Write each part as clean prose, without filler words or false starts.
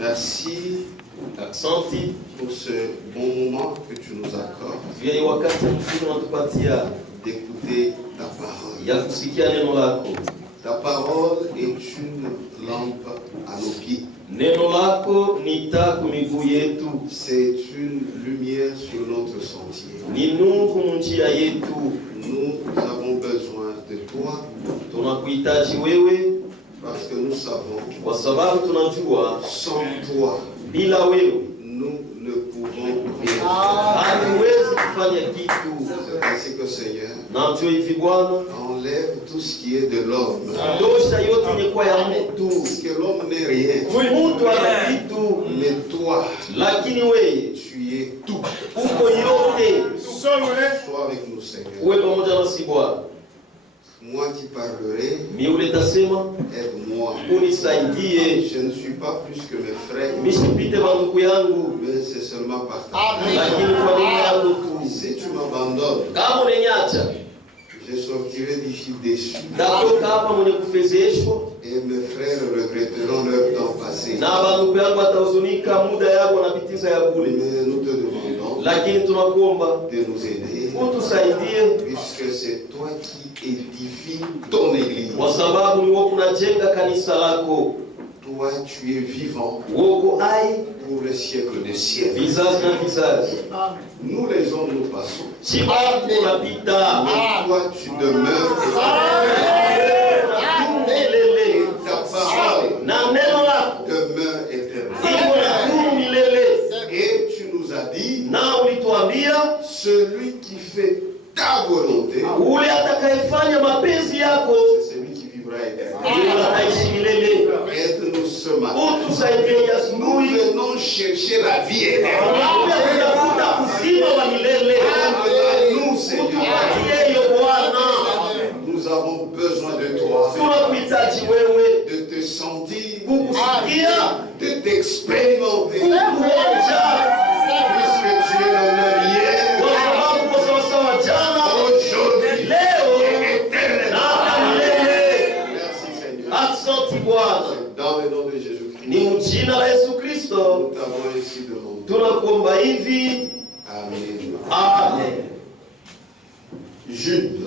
Merci pour ce bon moment que tu nous accordes d'écouter ta parole. Ta parole est une lampe à nos pieds. C'est une lumière sur notre sentier. Nous avons besoin de toi parce que nous savons sans toi nous ne pouvons rien faire. C'est ainsi que Seigneur enlève tout ce qui est de l'homme. Que l'homme n'est rien. Mais toi, tu es tout. Sois avec nous, Seigneur. Moi qui parlerai, aide-moi. Je ne suis pas plus que mes frères, mais c'est seulement par ta grâce. Si tu m'abandonnes, je sortirai d'ici déçu. Et mes frères regretteront leur temps passé. Mais nous te demandons de nous aider, puisque c'est toi qui édifies ton église. Toi, tu es vivant pour le siècle des siècles. Nous les hommes, nous passons. Mais toi, tu demeures éternel. Et ta parole demeure éternelle. Et tu nous as dit, celui qui fait ta volonté, c'est celui qui vivra éternellement. Aide-nous ce matin. Nous venons chercher la vie éternelle. Nous, Seigneur, nous avons besoin de toi, de te sentir, de t'expérimenter, puisque tu es le même hier, aujourd'hui et éternellement. Merci, Seigneur. Dans le nom de Jésus-Christ, nous t'avons ainsi demandé. Amen. Amen. Jude,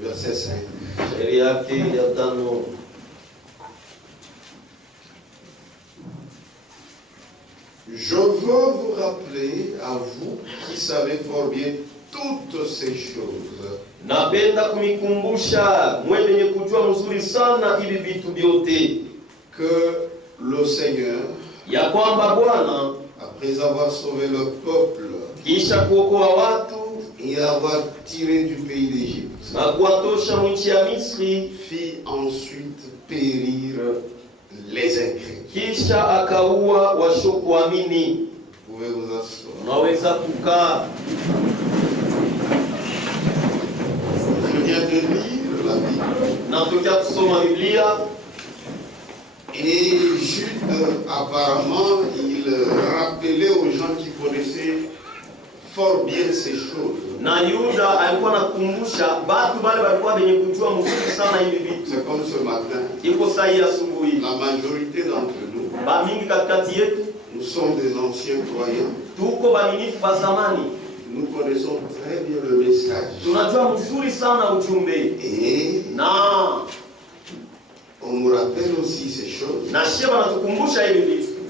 verset 5. Je veux vous rappeler à vous qui savez fort bien toutes ces choses. Que le Seigneur, après avoir sauvé le peuple et avoir tiré du pays d'Égypte, fit ensuite périr les incrédules. Vous pouvez vous asseoir. Je viens de lire la Bible. Et Jude, apparemment, il rappelait aux gens qui connaissaient fort bien ces choses. C'est comme ce matin. La majorité d'entre nous, nous sommes des anciens croyants. Nous connaissons très bien le message. Et on nous rappelle aussi ces choses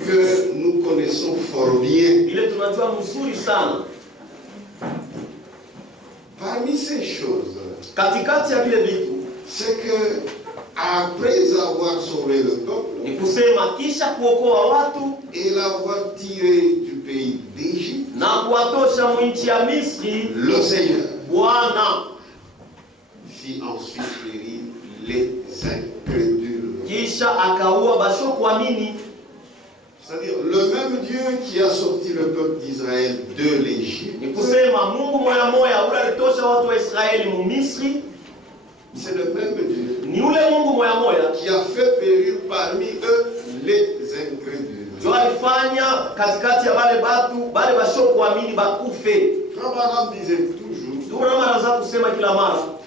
que nous connaissons fort bien. Parmi ces choses, c'est que après avoir sauvé le peuple et l'avoir tiré du pays d'Égypte, le Seigneur fit ensuite périr les incrédules. C'est-à-dire le même Dieu qui a sorti le peuple d'Israël de l'Égypte, c'est le même Dieu qui a fait périr parmi eux les incrédules. Frère Branham disait toujours,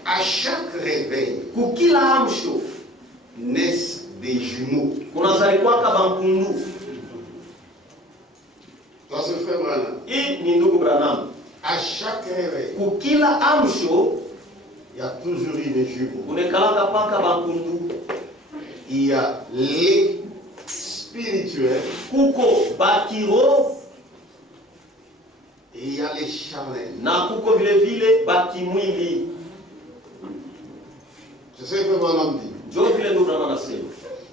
À chaque réveil, kukila amsho naissent des jumeaux. kunazalikwaka bankundu. Toi, ce frère Branham. Hii ni ndugu Branham. À chaque réveil, Kukila amsho il y a toujours eu des jumeaux. kunekalaka paka bankundu. Il y a les spirituels Kuko bakiro et il y a les charnels. na kuko vile vile bakimwili. C'est ce que frère Branham dit. Ndio vile ndugu Branham anasema.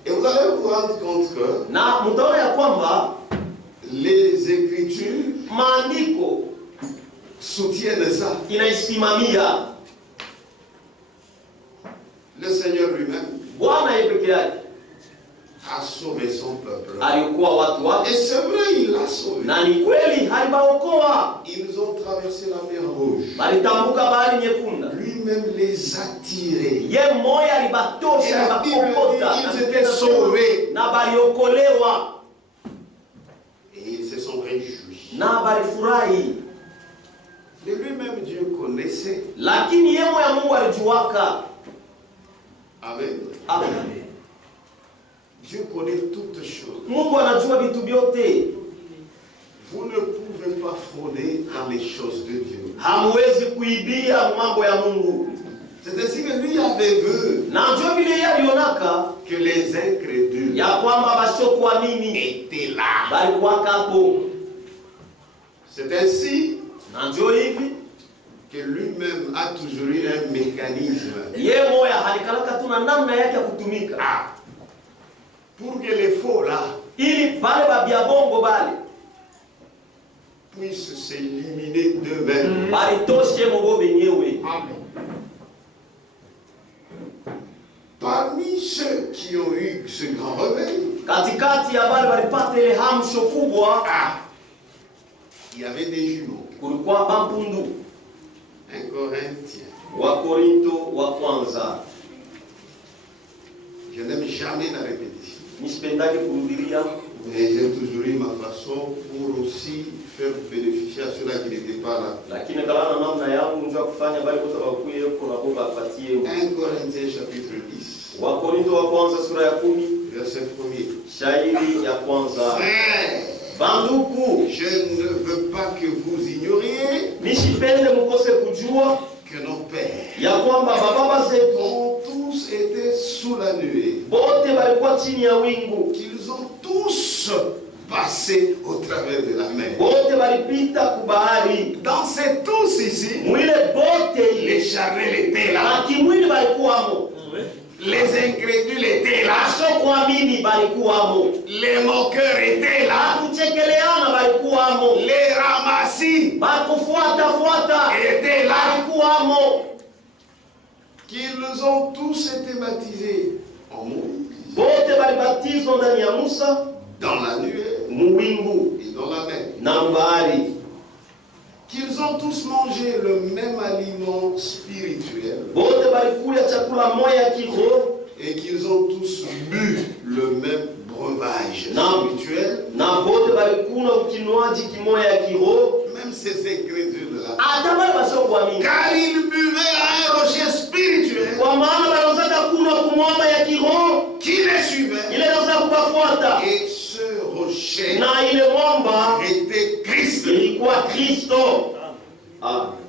Et vous allez vous rendre compte que Na mtaona ya kwamba les Écritures maandiko soutiennent ça. inaisimamia. Le Seigneur lui-même Bwana yeye peke yake a sauvé son peuple. alikuwa watu wake, Et c'est vrai, il l'a sauvé. na ni kweli alibaokoa. Ils ont traversé la mer Rouge. Balitambuka bahari nyekunda. Lui-même les a tirés. Ye moya Et alibatosha la Bible bakokota dit, ils étaient sauvés. na baliokolewa Et ils se sont réjouis. na balifurahi. Mais lui-même, Dieu connaissait. Lakini ye moya Mungu alijuaka. Amen. Amen. Dieu connaît toutes choses. Mungu anajua vitu vyote. Vous ne pouvez pas frauder dans les choses de Dieu. Hamwezi kuibia mambo ya Mungu. C'est ainsi que lui avait vu Na ndio vile yeye alionaka que les incrédules ya kwamba bashokuamini étaient là. balikuwaka hapo. C'est ainsi Na ndio hivi que lui-même a toujours eu un mécanisme ye moya halikalaka tu na namna yake ya kutumika pour que les faux là ili bale babia bongo bale puissent s'éliminer d'eux-mêmes. balitoshe mobo benyewe. Amen. Parmi ceux qui ont eu ce grand réveil, Katikati ya bale balipata ile hamsho kubwa il y avait des jumeaux. kulikuwa bampundu. 1 Corinthiens. Wa Korinto wa kwanza. Je n'aime jamais la répétition. Nisipendake kurudilia, Mais j'ai toujours eu ma façon pour aussi faire bénéficier à ceux-là qui n'étaient pas là. lakini kalana namna yangu njoo kufanya bali kwa sababu yuko na Mungu apatie. 1 Corinthiens chapitre 10, Wa Korinto wa kwanza sura ya 10 verset 1er. shairi ya kwanza. Frères, Banduku, je ne veux pas que vous ignoriez nisipende mkose kujua que nos pères ya kwamba baba zetu ont tous été sous la nuée, bote balikuwa chini ya wingu, qu'ils ont tous passé au travers de la mer. bote balipita kubahari. Dans ces tous ici, Mwile bote les ile charnels étaient là, bakimwili balikuwamo, les incrédules étaient là, bashokuamini balikuwamo, les moqueurs étaient là, bakuchekeleana balikuwamo, les ramassis bakufuatafuata étaient là, balikuwamo, qu'ils ont tous été baptisés en Moïse, bote balibatizwa ndani ya Musa dans la nuée muwingu et dans la mer, na mbahari, qu'ils ont tous mangé le même aliment spirituel bote balikula chakula moya ya kiroho et qu'ils ont tous bu le même breuvage Non. spirituel. na bote balikunywa kinywaji kimoya ya kiroho. Même ces incrédules-là, Hata bale bashokuamini, car ils buvaient à un rocher spirituel kwa maana banawezaka kunywa kumwamba ya kiroho qui les suivait, ile inaweza kubafuata, et ce rocher na ile mwamba était Christ. ilikuwa Kristo.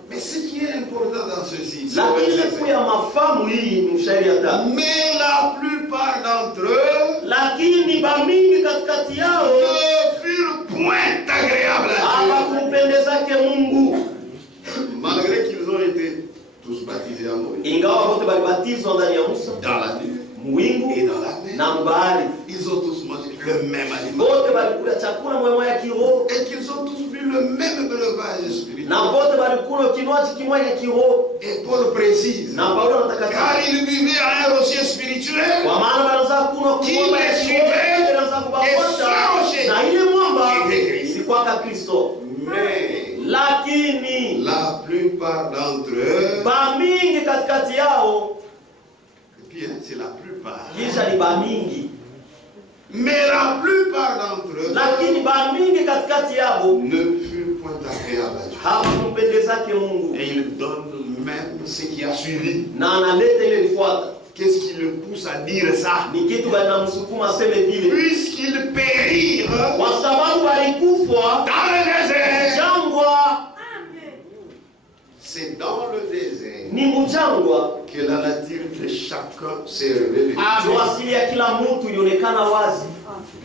Mais ce qui est important dans ceci, c'est Lakini le siku ya mafamu hii mshairi hata, mais la plupart d'entre eux lakini bamingi katikati yao ne furent point agréables à Dieu. hawakumpendezake Mungu, Malgré qu'ils ont été tous baptisés en Moïse, ingawa wote balibatizwa ndani ya Musa dans la nuée et muwingu dans la mer, na mbahari, ils ont tous mangé le même aliment bote balikula chakula mwema ya kiroho et qu'ils ont tous bu le même breuvage spirituel. na bote balikula kinywaji kimoja ya kiroho. Et Paul précise, Na Paulo anataka car ils buvaient à un rocher spirituel kwa maana banaweza kunywa kumwamba ya kiroho, ile inaweza kubafuata, na ile mwamba ilikuwa ka Kristo. mais Lakini la plupart d'entre eux, bamingi katikati yao, et puis hein, c'est la plupart, kisha ni bamingi, mais la plupart d'entre eux lakini bamingi katikati yao ne furent point agréables à Dieu. hawakumpendezake Mungu, Et ils donnent même ce qui a suivi. na analeta ile lifuata. Qu'est-ce qui le pousse à dire ça? Ni kitu kinamsukuma aseme vile? Puisqu'ils périrent Kwa sababu walikufa dans le désert. jangwa. C'est dans le désert Ni mjangwa que la nature de chacun s'est révélée. ndio asili ya kila mtu ilionekana wazi.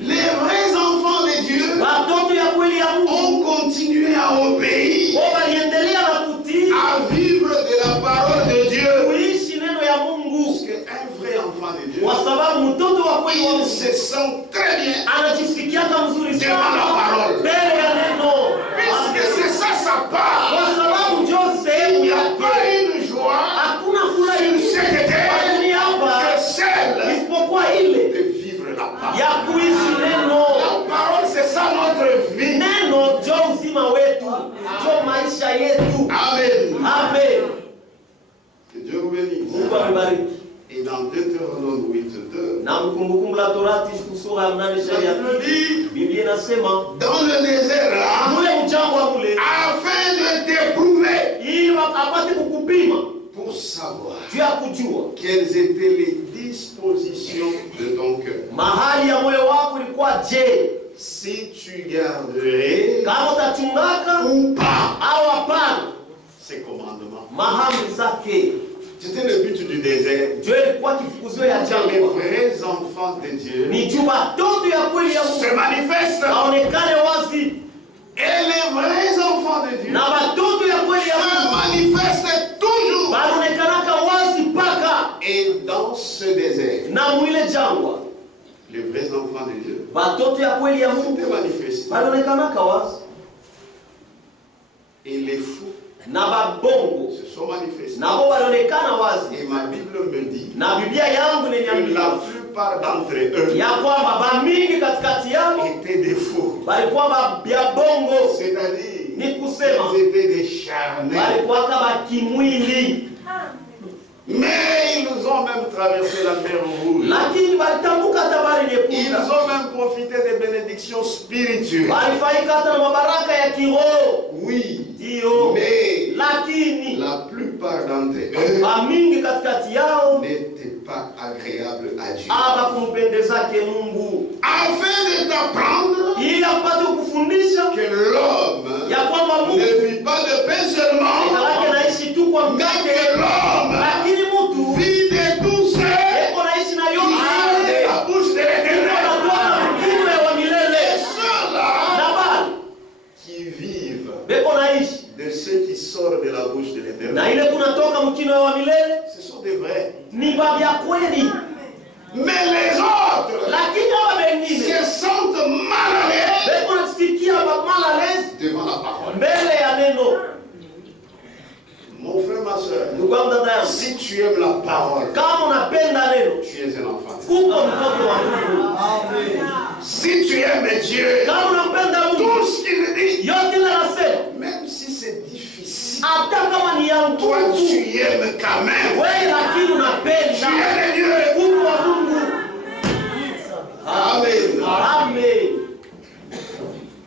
Les vrais enfants de Dieu Watoto ya kweli ya Mungu ont continué à obéir, waliendelea na kutii, à vivre de la parole de Dieu. kuishi neno ya Mungu, Parce qu'un vrai enfant de Dieu, kwa sababu mtoto wa kweli wa il Mungu se sent très bien anajisikiaka mzuri devant la sana parole. mbele ya neno, Puisque c'est ça sa part. kwa sababu ndio sehemu Il n'y a yake. pas une joie Hakuna furaha sur nyingine cette terre duniani hapa que celle isipokuwa ile de vivre la parole. ya kuishi neno. La parole, c'est ça notre vie. Neno ndio uzima wetu, ndio maisha yetu. Amen. Amen. Que Dieu vous bénisse. Mungu amebariki. Et dans Deutéronome 8:2, Na Kumbukumbu la Torati sura ya 8 shairi ya il nous dit, Biblia inasema dans le désert là, mule mjangwa mule, afin de t'éprouver, ili apate kukupima pour savoir juu ya kujua quelles étaient les dispositions de ton cœur. mahali ya moyo wako ilikuwa je, Si tu garderais kama utachungaka ou pas au hapana ces commandements. mahamri zake. C'était le but du désert. Ndio ilikuwa kifukuzio ya Les jangwa, vrais enfants de Dieu ni juu watoto ya kweli ya Mungu se manifestent. waonekane wazi, Et les vrais enfants de Dieu na watoto ya kweli ya se Mungu manifestent toujours. wanaonekanaka wazi mpaka Et dans ce désert, na mwile jangwa, les vrais enfants de Dieu watoto ya kweli ya Mungu s'étaient manifestés. wanaonekanaka wazi, Et les fous na babongo se sont manifestés. nabo walionekana wazi. Et ma Bible me dit Na Biblia yangu que la inaniambia plupart d'entre eux ya kwamba bamingi katikati yao étaient des fous. balikuwa bya bongo, C'est-à-dire, ni kusema ils étaient des charnels. balikuwaka bakimwili, Mais ils ont même traversé la mer Rouge. lakini balitambuka hata bahari Ils nyekundu, ont même profité des bénédictions spirituelles. balifaika hata na mabaraka ya kiroho. Oui, Ndio, mais lakini la plupart d'entre eux bamingi katikati yao n'étaient pas agréables à Dieu. abakumpendezake Mungu, Afin de t'apprendre ili apate kufundisha que l'homme ya kwamba Mungu ne vit pas de pain jina seulement, lake naishi tu kwa mais mkate, que l'homme lakini mtu vit de tout ce eko naishi na qui sort de yote la bouche de l'Éternel. anatoka mkinywa wa Et milele, ceux-là na bali qui vivent beko naishi de ceux qui sortent de la bouche de l'Éternel, na ile kunatoka mkinywa wa milele ce sont des vrais. ni babya kweli, Mais les autres lakini hawa wengine se sentent mal à l'aise beko nasikia malales devant la parole. mbele ya neno. Mon frère, ma soeur, Ndugu yangu, dada yangu, si tu aimes la parole, kama unapenda neno, tu es un enfant. uko mtoto wa Mungu. Si tu aimes Dieu, Kama unampenda Mungu, tout ce qu'il dit, yote ile anasema, même si c'est difficile, hata kama ni ya toi nguvu, tu aimes quand même. wewe lakini Tu unapenda aimes Dieu. uko wa Mungu. Amen. Amen.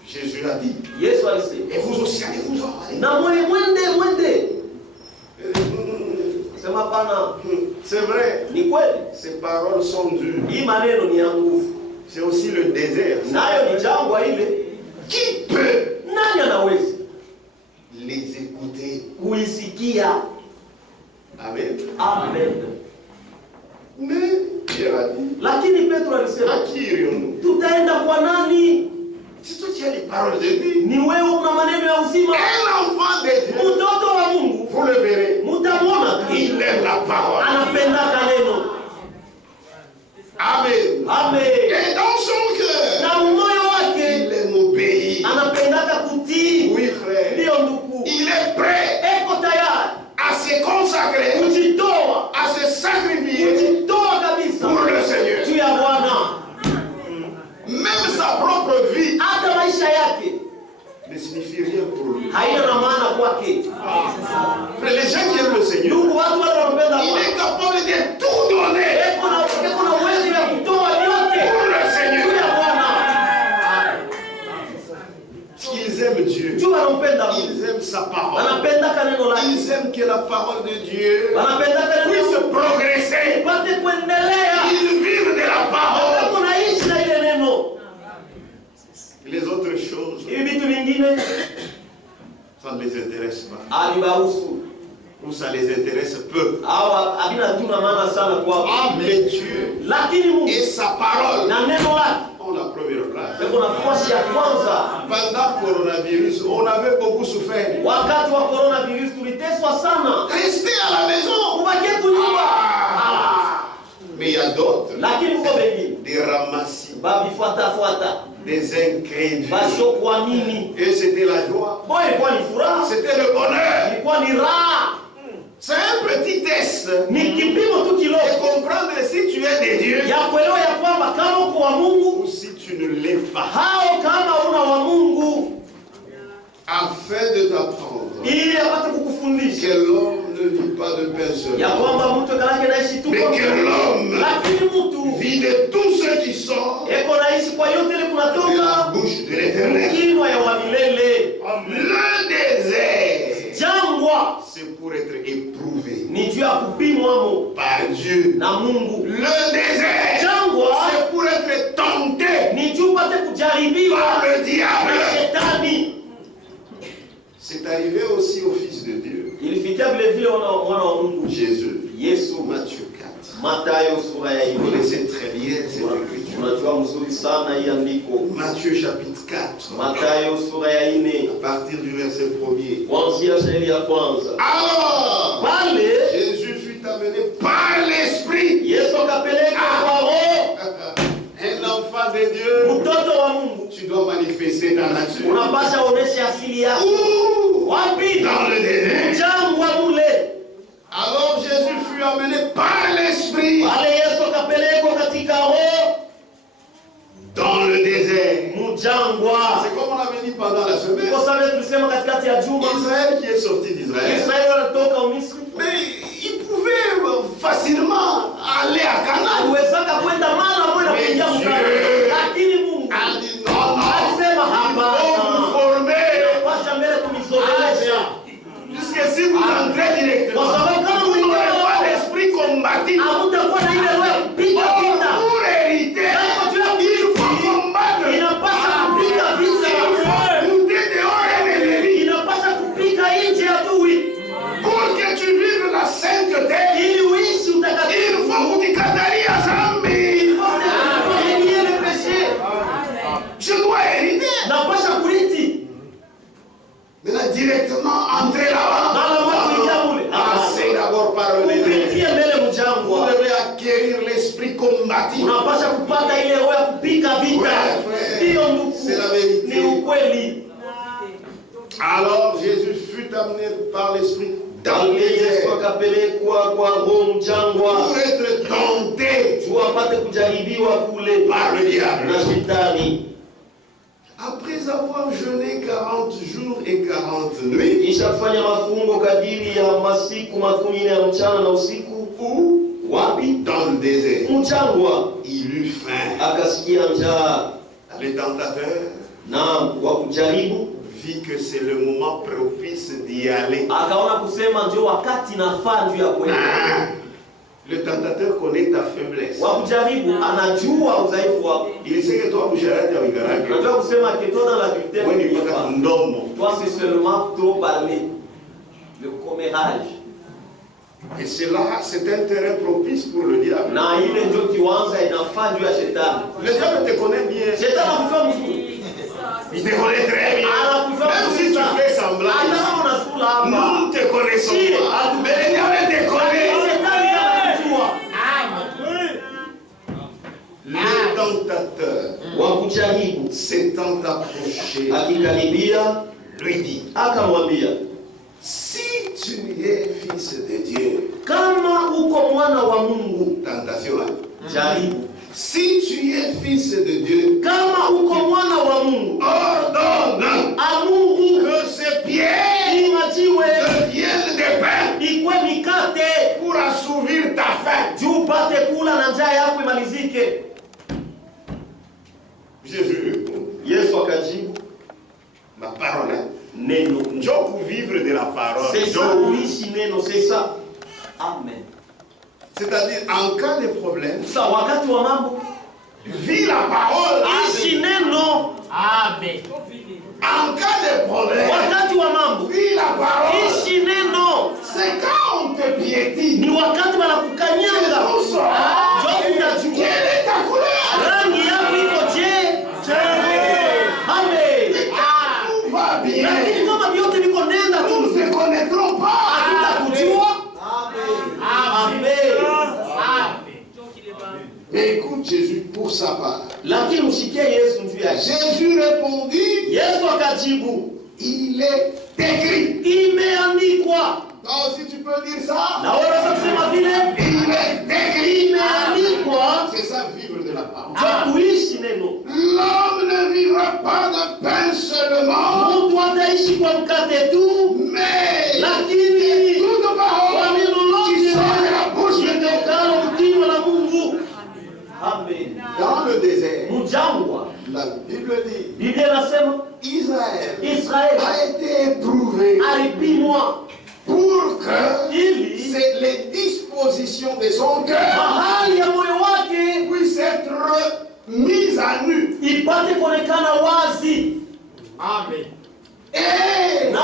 Jésus a dit, Yesu alisema, et vous aussi allez-vous-en. Allez. na mwende. Sema pana, C'est vrai, ni kweli, ces paroles sont dures. hii maneno ni ya nguvu, C'est aussi le désert. nayo ni jangwa ile. Qui peut Nani anaweza les écouter? kuisikia? Amen. Amen. Mais Pierre a dit, Lakini Petro à alisema, qui irions-nous? tutaenda kwa nani? Si toi tu as les paroles de vie, Ni wewe una maneno ya uzima. un enfant de Dieu, Mtoto wa Mungu vous le verrez, mutamwona tu il aime la parole. anapendaka neno. Amen. Amen. Et dans son cœur, Na moyo wake il aime obéir. anapendaka kutii. Oui, frère. Ndiyo ndugu, Il est prêt eko tayari à se consacrer, kujitoa, à se sacrifier kujitoa kabisa pour le Seigneur. juu ya Bwana. Même sa propre vie Hata maisha yake ne signifie rien pour lui. haina na maana kwake. Frère, les gens qui aiment le Seigneur, Ndugu, watu wale wanampenda il Bwana est ça les intéresse peu. Mais Dieu et sa parole ont la première place. Pendant le coronavirus, on avait beaucoup souffert. Restez à la maison. Mais il y a d'autres, des ramassis, des incrédules. Et c'était la joie. C'était le bonheur. C'est un petit test de comprendre si tu es des dieux ou si tu ne l'es pas. Afin de t'apprendre que l'homme ne vit pas de pain seul, mais que l'homme vit de tout ce qui sort de la bouche de l'Éternel. Le désert, c'est pour être éprouvé par Dieu. Le désert, c'est pour être tenté par le diable. C'est arrivé aussi au Fils de Dieu, Jésus. Matthieu 4. Vous connaissez très bien cette écriture. Matthieu chapitre 4. À partir du verset 1er. Alors, Jésus fut amené par l'Esprit. Un enfant de Dieu, tu dois manifester ta nature. Ou dans le désert. Alors Jésus fut amené par l'Esprit dans le désert. C'est comme on avait dit pendant la semaine. Israël qui est sorti d'Israël. Mais il pouvait facilement aller à Canaan. Mais Dieu a dit non, il faut vous former. Puisque si vous entrez directement, vous n'aurez pas l'esprit combatif. Pour hériter, il faut combattre. Il faut monter dehors un ennemi. Pour que tu vives la sainteté, il faut que tu catharies à Zambi. Je dois hériter. Maintenant, directement entrer là-bas. Passez d'abord par le désert. Vous devez acquérir l'esprit combatif. C'est la vérité. Alors Jésus fut amené par l'esprit dans le désert pour être tenté par le diable. Après avoir jeûné 40 jours et 40 nuits, dans le désert, il eut faim. Le tentateur vit que c'est le moment propice d'y aller. Le tentateur connaît ta faiblesse. Il sait que toi, vous gérez avec toi, c'est seulement trop parler. Le commérage. Et c'est là, c'est un terrain propice pour le diable. Le diable te connaît bien. Il te connaît très bien. Même si tu fais semblant, nous te connaissons pas. Mais le diable te connaît. Le tentateur s'étant approché, lui dit: si tu es fils de Dieu, tentation, si tu es fils de Dieu, ordonne que ces pierres deviennent des pains pour assouvir ta faim. Jésus répond: ma parole, Dieu pour vivre de la parole. C'est ça, oui, c'est ça. Amen. C'est-à-dire, en cas de problème, vis la parole. Amen. En cas de problème, vis la parole. C'est quand on te piétine. Ni wakati wanakukanyanga. Quelle est ta couleur? Rangi yako iko je? Amen. Tout va bien. Lakini kama vyote viko nenda tu, Nous ne connaîtrons pas. hatutakujua. Amen. Mais écoute Jésus pour sa part. Lakini mshikie Yesu njuu yake. Jésus répondit, Yesu akajibu, il est écrit. imeandikwa. Non, si tu peux dire ça. Na wewe unaweza kusema vile, Il est écrit. imeandikwa. C'est ça, vivre de la parole. Ndio kuishi neno. L'homme ne vivra pas de pain seulement, Mtu ataishi kwa mkate tu, mais lakini toute kwa parole neno qui lote sort de la bouche de Dieu. litokalo kinywa la Mungu. Amen. Dans le désert, Mjangwa, la Bible dit, Biblia inasema Israeli a été éprouvé alipimwa pour que ili c'est les dispositions de son cœur mahali ya moyo wake puissent être mises à nu. ipate kuonekana wazi. Amen. Et Na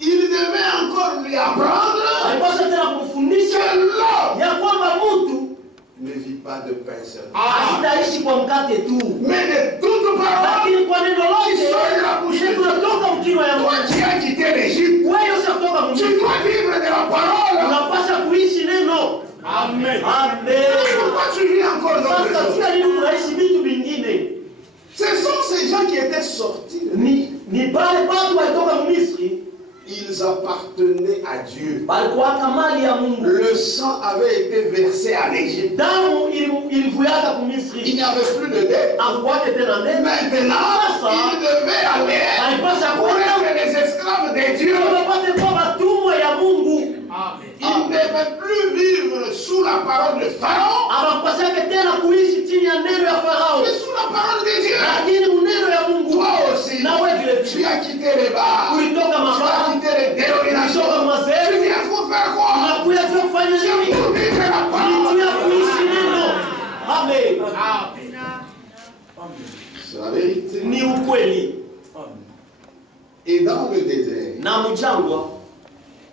il devait encore lui apprendre alipaswa tena kumfundisha que l'homme ya kwamba mtu ne vit pas de pain seulement, asitaishi kwa mkate tu, mais de toute parole lakini kwa neno qui sort de la bouche lote de Dieu. tunatoka mkinywa ya Toi Mungu. qui as quitté l'Égypte, Wewe usitoka tu Mungu, dois vivre de la parole. unapaswa kuishi neno. Amen. Amen. Pourquoi tu vis encore dans le Sasa monde? tia nini unaishi vitu vingine? Ce sont ces gens qui étaient sortis. Ni pale watu walitoka Misri, Ils appartenaient à Dieu. walikuwa mali ya Mungu. Le sang avait été versé en Égypte. Damu ilivuyaka ku Il Misri. n'y avait plus de dette. Hakuwake tena ndani. Maintenant, ils devaient aller Alipasha pour kwenda être les esclaves de Dieu. wapate kuwa watumwa ya Mungu. Ils ne devaient plus vivre sous la parole de Pharaon, Hawapasake tena kuishi chini ya neno ya Farao, mais sous la parole de Dieu. lakini muneno ya Mungu. Toi aussi, Na wewe vile tu vile as quitté les bars, ulitoka tu as mabaya, quitté les dénominations. ulitoka Tu mazee, viens pour faire quoi? unakuja tu kufanya C'est nini? pour vivre la Ni parole. ya kuishi neno. Amen. C'est la vérité. Ni ukweli. Et dans le désert, Na mjangwa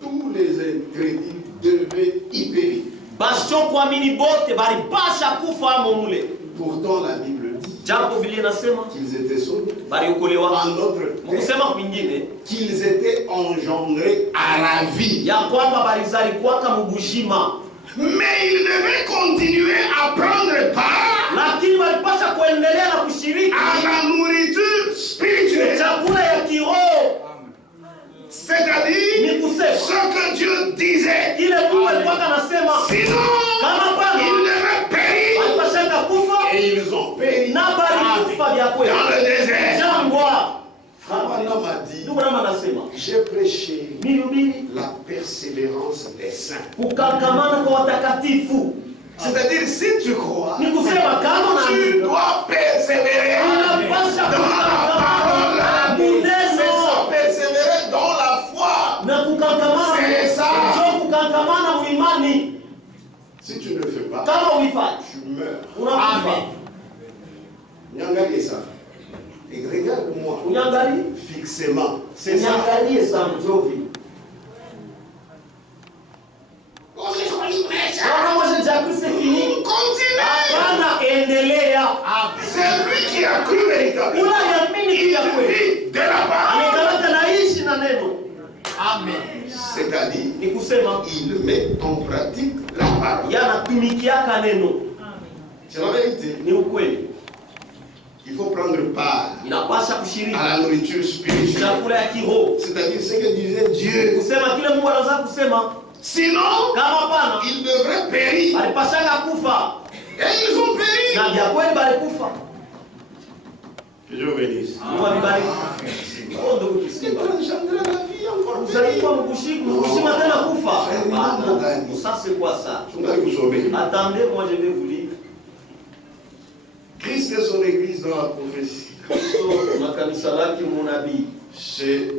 tous les incrédules devaient y périr. basho kuamini bote balipasha kufa amo mule. Pourtant, la Bible dit Japo Biblia inasema qu'ils étaient sauvés. baliokolewa. En d'autres termes, Kusema kwingine qu'ils étaient engendrés à la vie. ya kwamba balizalikwaka mubujima, Mais ils devaient continuer à prendre part lakini balipasha kuendelea na kushiriki à la nourriture spirituelle. chakula ya kiroho. C'est-à-dire Ni kusema ce que Dieu disait. kile Mungu alikuwa anasema, Sinon, kama bado ils devaient périr. walipashaka kufa Et ils ont péri na balikufa vya kweli dans le désert. jangwa. Abraham a dit, Ndugu Rama anasema j'ai prêché nihubiri la persévérance des saints. kukangamana kwa watakatifu. C'est-à-dire, si tu crois, Ni kusema kama tu na dois persévérer unapasha dans la parole. C'est ça, muneno persévérer dans la foi. na kukangamana, C'est ça. ndio kukangamana muimani. Si tu ne le fais pas, Kama uifanye tu meurs. unakufa. Regardez ça. Et regarde-moi Unyangalie, fixement. C'est ça. unyangalie sana Jovi. Kama mmoja jaku c'est fini. Continue. Hapana, endelea. C'est lui qui a cru véritablement. Unayamini Il kia kweli. vit de la parole. Amekamata naishi na neno. C'est-à-dire, Ni kusema il met en pratique la parole. yanatumikiaka neno. C'est la vérité. Ni ukweli. Il faut prendre part Inapasha kushiriki à la nourriture spirituelle. chakula ya kiroho. C'est-à-dire ce que disait Dieu. Kusema kile Mungu anaweza kusema, Sinon, kama pana ils devraient périr. balipashaka kufa Et ils ont péri. na vya kweli balikufa. Que Dieu bénisse. Mungu abariki. Oh, ndugu C'est Kisimba, pour engendrer la vie encore uzalikuwa périr. mkushima tena kufa. Hapana. Ça c'est quoi ça? Tungali kusomea. Attendez, moi je vais vous lire. Christ et son église dans la prophétie. So, na kanisa lake munabii C'est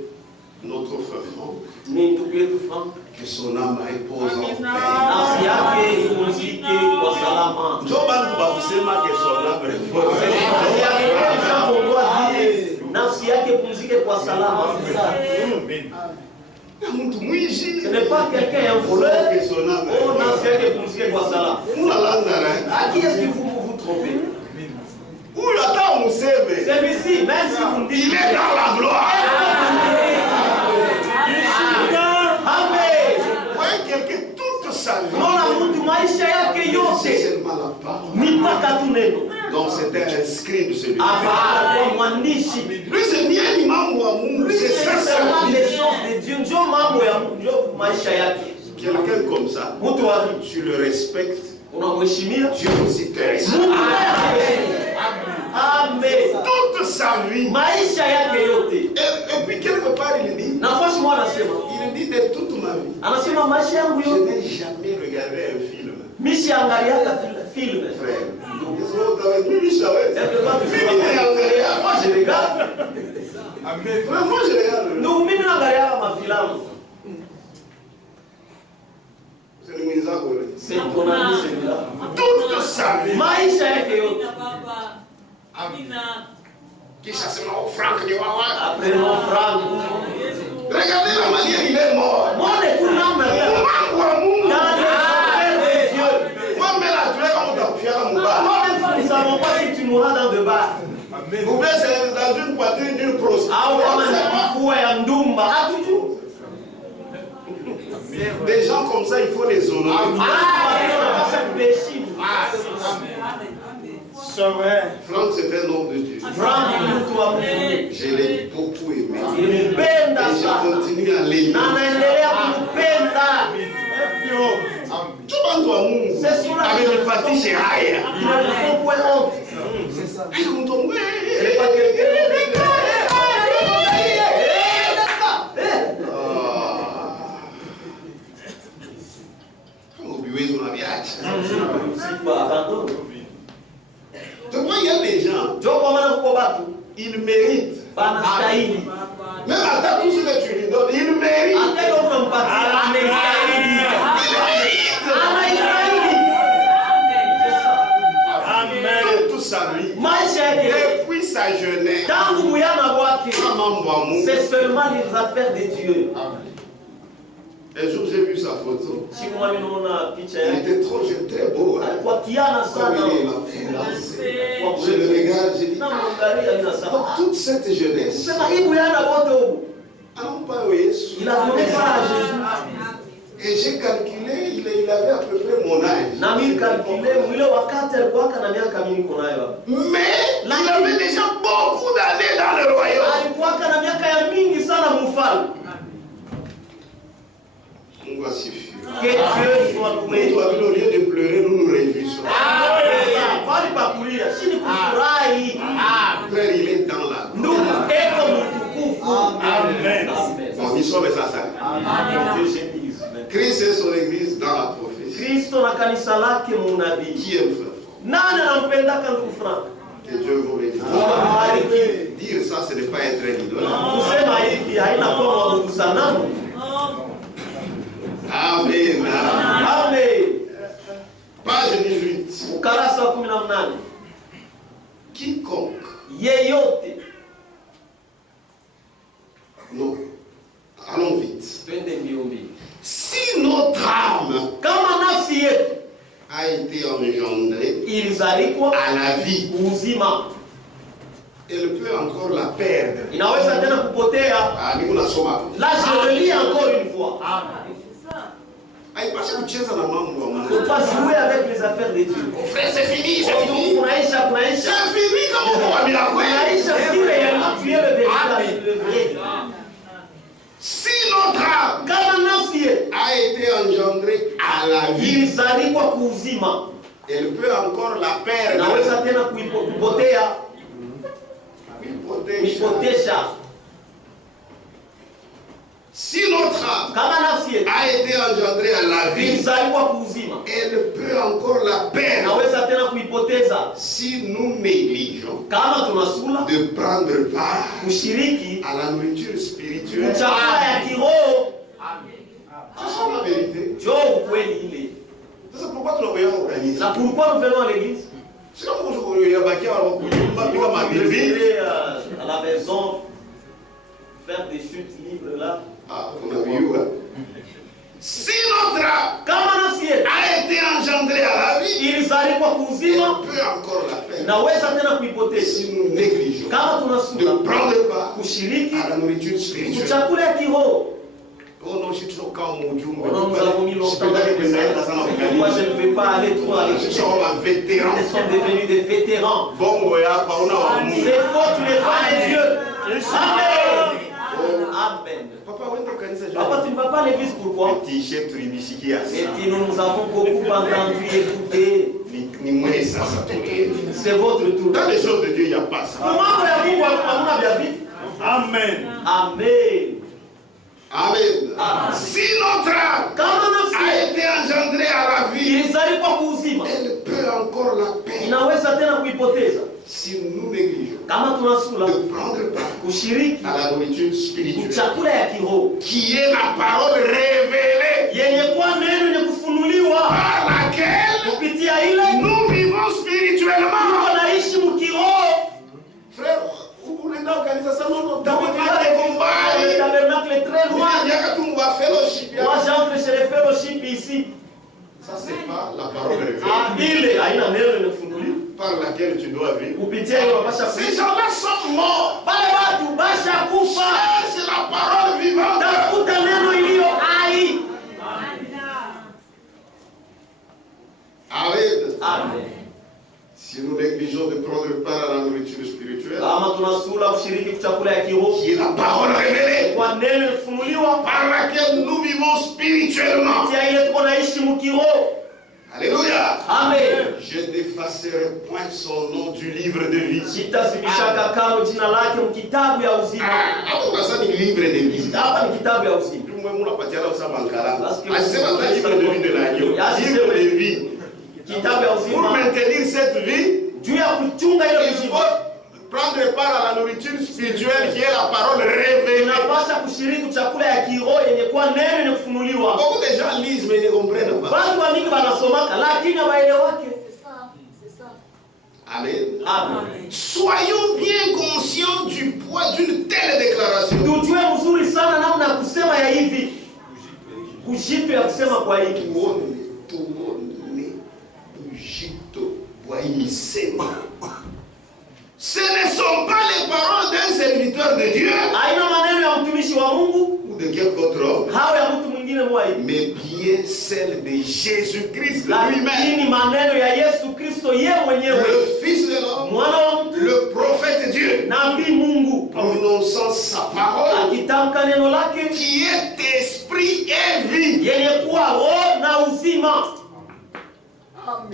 notre frère Franck. ni ndugu yetu Frank, Que son âme repose en paix. nafsi yake ipumzike kwa salama. Ndio bantu bakusema que son âme repose en Nafsi yake paix. ipumzike, nafsi yake ipumzike kwa salama. Ce n'est pas quelqu'un un voleur. Oh, non, c'est quelqu'un qui est quoi ça là? À qui est-ce qu'il faut vous tromper? Celui-ci, même si vous me dites, il est dans la gloire. Amen. Vous voyez quelqu'un toute sa vie. C'est seulement la parole. Donc c'était un scribe celui-là. Lui c'est bien l'imam wa Mungu, c'est sincèrement les choses de Dieu. Quelqu'un comme ça, tu le respectes, Dieu aussi te respecte. Amen. Toute sa vie. Et puis quelque part il dit de toute ma vie, je n'ai jamais regardé un film. Frère. Moi je regarde. Moi je regarde. C'est ton ami celui-là. Toute sa vie. Après mon Franck. Regardez la manière il est mort. Moi les cours là nous ne savons pas si tu mourras dans le bar. Ou bien c'est dans une poitrine d'une grosse. Des gens comme ça, il faut les honorer. Franck, c'est un homme de Dieu. Je l'ai beaucoup aimé. Et je continue à l'aimer. Tu vas toi, Mungu. Avec le parti chez Haya. Tu vois, il y a des gens, ils méritent. Même à ta tout ce que tu lui donnes, ils méritent. Toute sa vie, depuis sa jeunesse, c'est seulement les affaires de Dieu. Un jour j'ai vu sa photo. Il était trop jeune, très beau. Hein? Comme il est là. Je le regarde, j'ai dit, donc toute cette jeunesse, Il a donné ça à Jésus. et j'ai calculé, il avait à peu près mon âge. Mais il avait déjà beaucoup d'années dans le royaume. On va suffire. Que Dieu soit loué. Au lieu de pleurer, nous nous réjouissons. Frère, il est dans la gloire. Amen. Bon, ils sont les assassins. Christ et son église dans la prophétie. Qui aime frère? Que Dieu vous bénisse. Dire ça, ce n'est pas être un idolâtre. Amen. Amen. Page 18. Ukarasa wa 18. Quiconque. Yeyote. Non. Allons vite. Twende mbio mbio. Si notre âme Kama nafsi yetu a été engendrée ilizalikwa à la vie, uzima, elle peut encore la perdre. inaweza tena kupotea. Là je le lis encore une fois. Il ne faut pas jouer avec les affaires de Dieu. Frère, c'est fini, c'est fini. C'est fini comme on va bien. Tu es le vrai. Si notre âme a été engendrée à la vie, elle peut encore la perdre. Si notre âme a été engendrée à la vie, elle peut encore la perdre si nous négligeons de prendre part à la nourriture spirituelle. C'est ça la vérité. C'est pourquoi tu l'as organisé. Pourquoi nous venons à l'église? À la maison, faire des chutes libres là. Ah, on a vu, hein? Si notre âme a été engendrée à la vie, elle peut encore la perdre si nous négligeons de prendre part à la nourriture spirituelle. Oh non, je suis trop calme, mon Dieu. Nous avons mis longtemps dans les moi je ne vais pas aller trop à l'église. Nous sommes devenus des vétérans. C'est faux, tu n'es pas les dieux. Amen. Amen. Papa, tu ne vas pas à l'église, pourquoi? Et puis nous avons beaucoup entendu et écouté. C'est votre tour. Dans les choses de Dieu, il n'y a pas ça. Amen. Amen. Amen. Si notre âme a été engendrée à la vie, elle peut encore la perdre si nous négligeons de prendre part à la nourriture spirituelle qui est la parole révélée par laquelle nous vivons spirituellement. Frère, vous n'êtes pas organisé ça, non, moi j'entre chez les fellowship ici. Ça c'est pas la parole révélée par laquelle tu dois vivre. Ces gens-là sont morts. C'est la parole vivante. Amen. Si nous négligeons de prendre part à la nourriture spirituelle, qui est la parole révélée, par laquelle nous vivons spirituellement. Alléluia. Amen. Je n'effacerai point son nom du livre de vie. Livre de vie. Pour maintenir cette vie, il faut prendre part à la nourriture spirituelle qui est la parole révélée. Beaucoup de gens lisent mais ne comprennent pas. Amen. Amen. Soyons bien conscients du poids d'une telle déclaration. Ce ne sont pas les paroles d'un serviteur de Dieu ou de quelque autre homme, mais bien celles de Jésus-Christ lui-même, le Fils de l'homme, le prophète Dieu, prononçant sa parole qui est esprit et vie.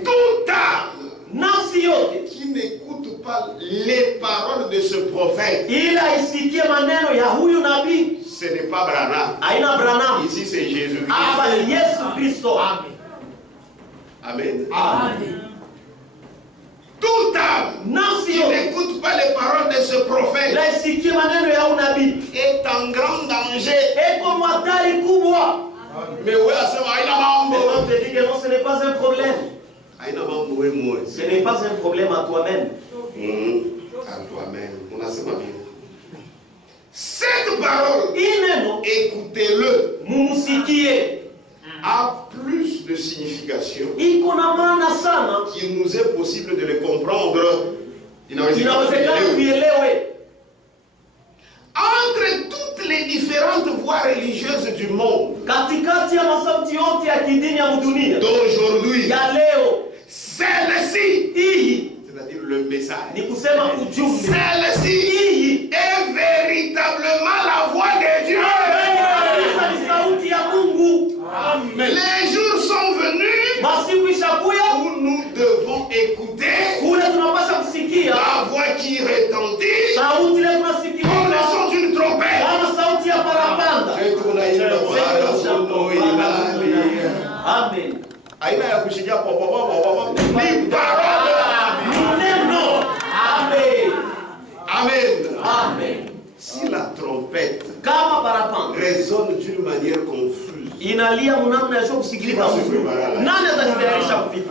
Toute âme qui n'écoute pas les paroles de ce prophète, ce n'est pas Branham. Ici c'est Jésus-Christ. Amen. Amen. Toute âme qui n'écoute pas les paroles de ce prophète est en grand danger. Mais oui, ce n'est pas un problème. Ce n'est pas un problème à toi-même. À toi-même. Cette parole, écoutez-le, a plus de signification qu'il nous est possible de le comprendre. Entre toutes les différentes voies religieuses du monde d'aujourd'hui, celle-ci, c'est-à-dire le message, celle-ci est véritablement la voix de Dieu. Les jours sont venus où nous devons écouter la voix qui retentit comme le son d'une trompette. Amen. Amen. Si la trompette résonne d'une manière confuse, inalia mnamna ya kusikiliza mzuri. Nani atajitayarisha kufika?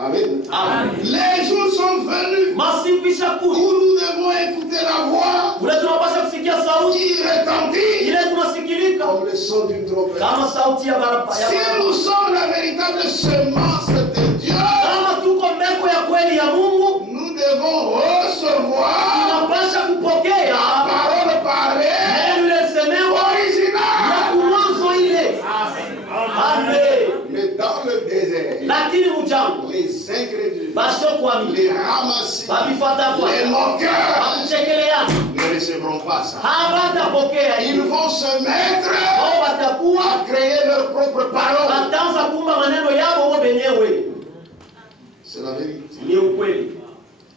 Amen. Amen. Les jours sont venus Masiku ishakuja. où nous devons écouter la voix Ule tunapaswa kusikia sauti qui retentit ile tunasikilika comme le son d'une trompette. kama sauti ya barabara. Si nous sommes la véritable semence de Dieu, Kama tuko mbegu ya kweli ya Mungu, nous devons recevoir tunapaswa kupokea la parole parlée neno lilosemewa originale. na kumwanzo ile. Amen. Mais dans le désert, Lakini mjambo les incrédules, basokuamini les ramassis, babifuatafuata les moqueurs bakuchekeleana ne recevront pas ça. hawatapokea Ils hilo. vont se mettre Wao watakuwa à créer leur propre parole. wataanza kuumba maneno yao wao wenyewe. C'est la vérité. Ni ukweli.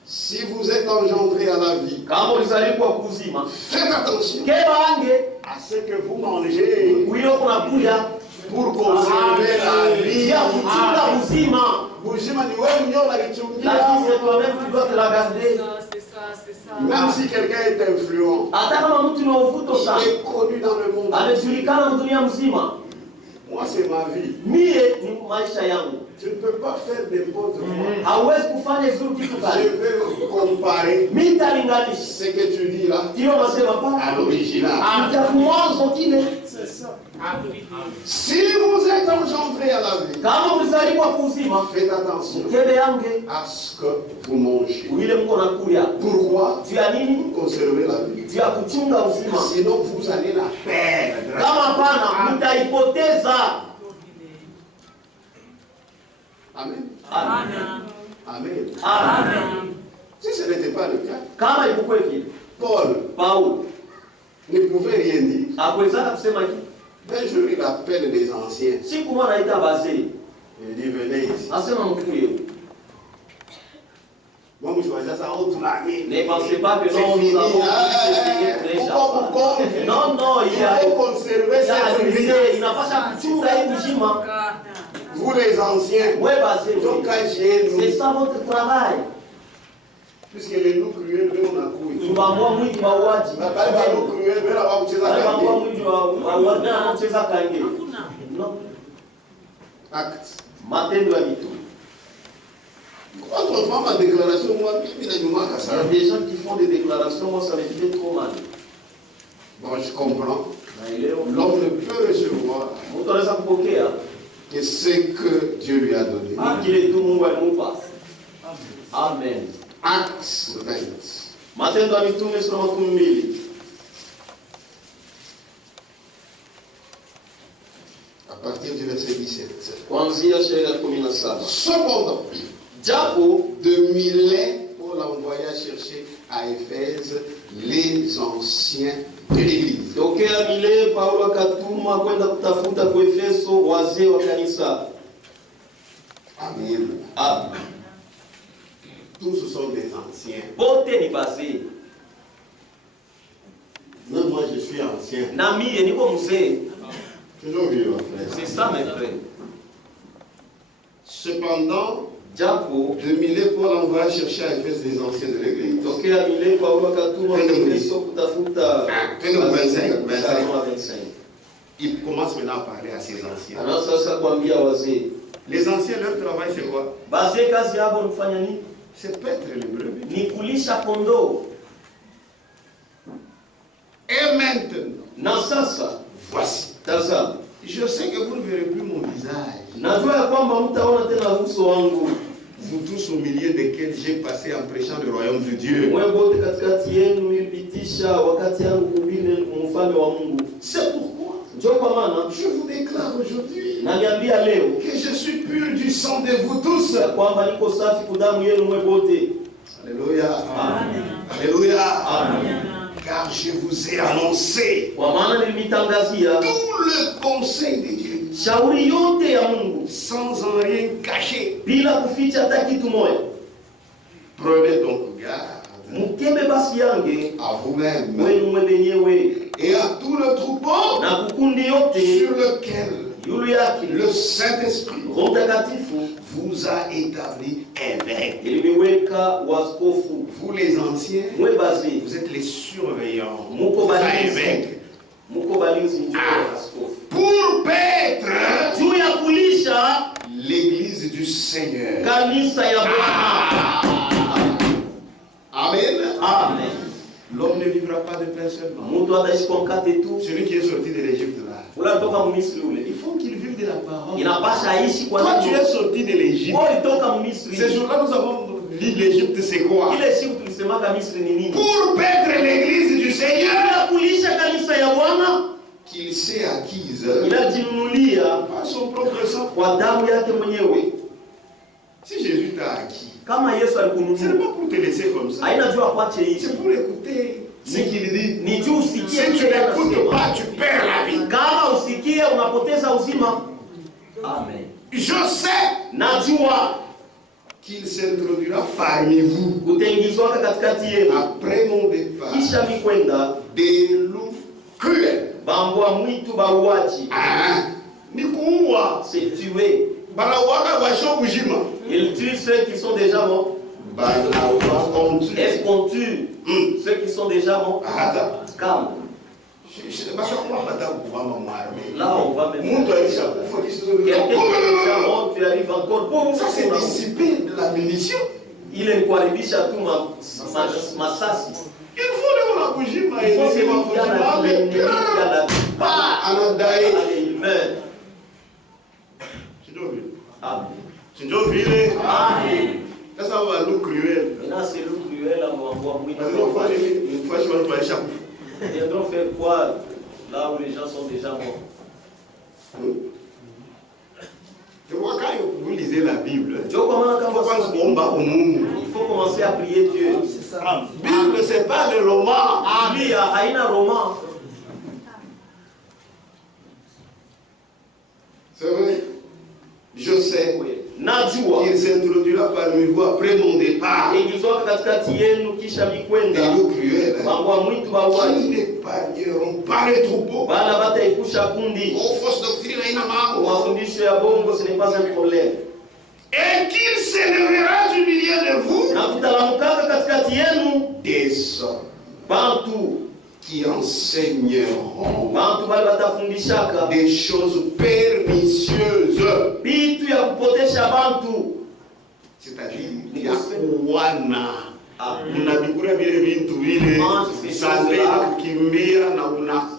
Si vous êtes engendré à la vie, Kama ulizaliwa kuzima, faites attention kebange à ce que vous mangez kuilo kunakuya pour conserver la vie. ya kuchunga uzima. Uzima ni wewe mwenyewe Lakini unalichungia. c'est toi-même qui dois te la garder. C'est ça. Même si quelqu'un est influent, Hata kama mtu ni uvuto il sana, est connu dans le monde. amejulikana dunia mzima, Moi, c'est ma vie. mie ni maisha yangu. Tu ne peux pas faire n'importe quoi. Hauwezi kufanya vizuri kitu Je gani. vais comparer Mimi nitalinganisha ce que tu dis là kile unasema à pale l'original. mwanzo kile. Si vous êtes engendré à la vie, Kama ulizaliwa kuzima, faites attention mkebe yange à ce que vous mangez. ile mko nakuya Pourquoi? juu ya nini? Pour conserver la vie. Juu ya kuchunga uzima. Sinon, vous allez la perdre. Kama hapana, mtaipoteza. Amen. Amen. Amen. Amen. Si ce n'était pas le cas, Kama ilikuwa vile, Paulo ne pouvait rien dire. hakuweza kusema kitu. Un jour, il appelle les anciens. Siku moja anaita wazee, Il dit, venez ici. asema mkuye. Moi, je choisis ça autre l'année. Ne pensez pas que C'est non, fini. nous avons Ah, déjà. pourquoi? Non, non, il y a Il faut conserver cette vie. inapasha kuchunga hii mzima. Vous, les anciens, Wewe wazee, donc quand j'ai c'est nous, ça votre travail. puisque les loups cruels, nous, on a couillé. Tunaamua mwingi wa uaji. Bali ba loups cruels, mais là, on va Wale ambao vous mwingi wa uaji na wanacheza kange. Non, Acte. matendo ya mitume. Quand on fait ma déclaration, moi, il y a du mal à Il y ça. a des gens qui font des déclarations, moi ça me fait trop mal. Bon, je comprends. Naelewa. L'homme ne peut recevoir Mtu anaweza kupokea que ce que Dieu lui a donné. kile tu Mungu alimupa. Amen. Acte 20. Matendo ya mitume sura ya 12. À partir du verset 17. Kuanzia shairi ya 17. Cependant, Japo de Milet, Paul envoya chercher à Éphèse les anciens de l'église. tokea Mile Paulo akatuma kwenda kutafuta kwa Efeso wazee wa kanisa. Amen. Amen. Tous ce sont des anciens. Bote ni bazee. Même moi, je suis ancien. Na mie niko mzee. Toujours vieux, frère. C'est ça mes frères. Cependant, Japo de Milet, Paul envoya chercher à Éphèse les anciens de l'église. tokea Mile Paulo akatuma kwa Efeso kutafuta Twende ku 25, 25. Il commence maintenant à parler à ces anciens. Anaanza sasa kuambia wazee. Les anciens, leur travail, c'est quoi? Bazee kazi yao ni kufanya nini? C'est paître les brebis. Ni kulisha kondoo. Et maintenant, Na sasa voici. tazama, Je sais que vous ne verrez plus mon visage. najua ya kwamba mtaona tena uso wangu. Vous tous au milieu desquels j'ai passé en prêchant le royaume de Dieu. Mwe bote katikati yenu nilipitisha wakati yangu kuhubiri mfalme wa Mungu. C'est pourquoi Njoo kwa maana je vous déclare aujourd'hui naliambia leo que je suis pur du sang de vous tous. ya kwamba niko safi kudamu yenu mwe bote. Alléluia. Amen. Alléluia. Amen. Car je vous ai annoncé Kwa maana nilimitangazia tout le conseil de Dieu shauri yote ya Mungu sans en rien cacher. bila kuficha hata kitu moja. Prenez donc garde Mkebe basi yange à vous-même wenu mwe wenyewe et à tout le troupeau na kukundi yote sur lequel yulu yake le Saint-Esprit Roho Mtakatifu vous a établi évêque. ilimiweka waskofu. Vous les anciens, Mwe bazee vous êtes les surveillants. muko C'est ça, balinzi, évêque. muko balinzi njoo ya waskofu Pour paître juu ya kulisha l'église du Seigneur. kanisa ya Bwana. Amen. Amen. L'homme ne vivra pas de pain seulement. Mtu ataishi kwa mkate tu. Celui qui est sorti de l'Égypte là. Ula toka Misri ule. Il faut qu'il vive de la parole. Inapasha aishi kwa Toi, neno. tu es sorti de l'Égypte. Wewe toka Misri. Ces jours-là, nous avons vu l'Égypte, c'est quoi? Ile siku tulisemaka Misri ni nini? Pour paître l'église du Seigneur. Kulisha kanisa ya Bwana. Qu'il s'est acquise. Inajinunulia Par son propre sang. kwa damu yake mwenyewe. Si Jésus t'a acquis, Kama Yesu ce n'est alikununua. pas pour te laisser comme ça. Haina jua kwache hivi. C'est pour écouter ce qu'il dit. Ni juu usikie. Si tu n'écoutes pas, tu perds la vie. Kama usikie unapoteza uzima. Amen. Je sais Najua qu'il s'introduira parmi vous. utaingizwa katikati yenu. Après mon départ, Kisha mikwenda des loups cruels. bambwa mwitu bauaji. Ni kuua. C'est tuer. Banawaka basho bujima. Ils tuent ceux qui sont déjà morts. Est-ce qu'on tue ceux qui sont déjà morts? Calme. Là, on va même. Quelqu'un qui est déjà mort, tu arrives encore pour. Ça, c'est dissiper de la munition. Il est kuharibisha tu masasi. Il faut la bujima. Il faut qu'il y a la il meurt. Tu dois vivre. Amen. Ça va nous cruel. Maintenant, c'est le cruel à m'envoyer. Une fois, je vais aller chaque fois. Ils viendront faire quoi là où les gens sont déjà morts? Tu vois, quand vous lisez la Bible, il faut commencer à prier Dieu. La Bible, c'est pas le roman. Il y a un roman. C'est vrai. Je sais qu'il s'introduira parmi vous après mon départ. Des loups cruels qui n'épargneront pas les troupeaux. Fausse doctrine, ce n'est pas un problème. Et qu'il s'élèvera du milieu de vous des hommes qui enseigneront des choses pernicieuses. C'est-à-dire, il y a kuwana. Unabikura vile vitu vile santé kukimbia na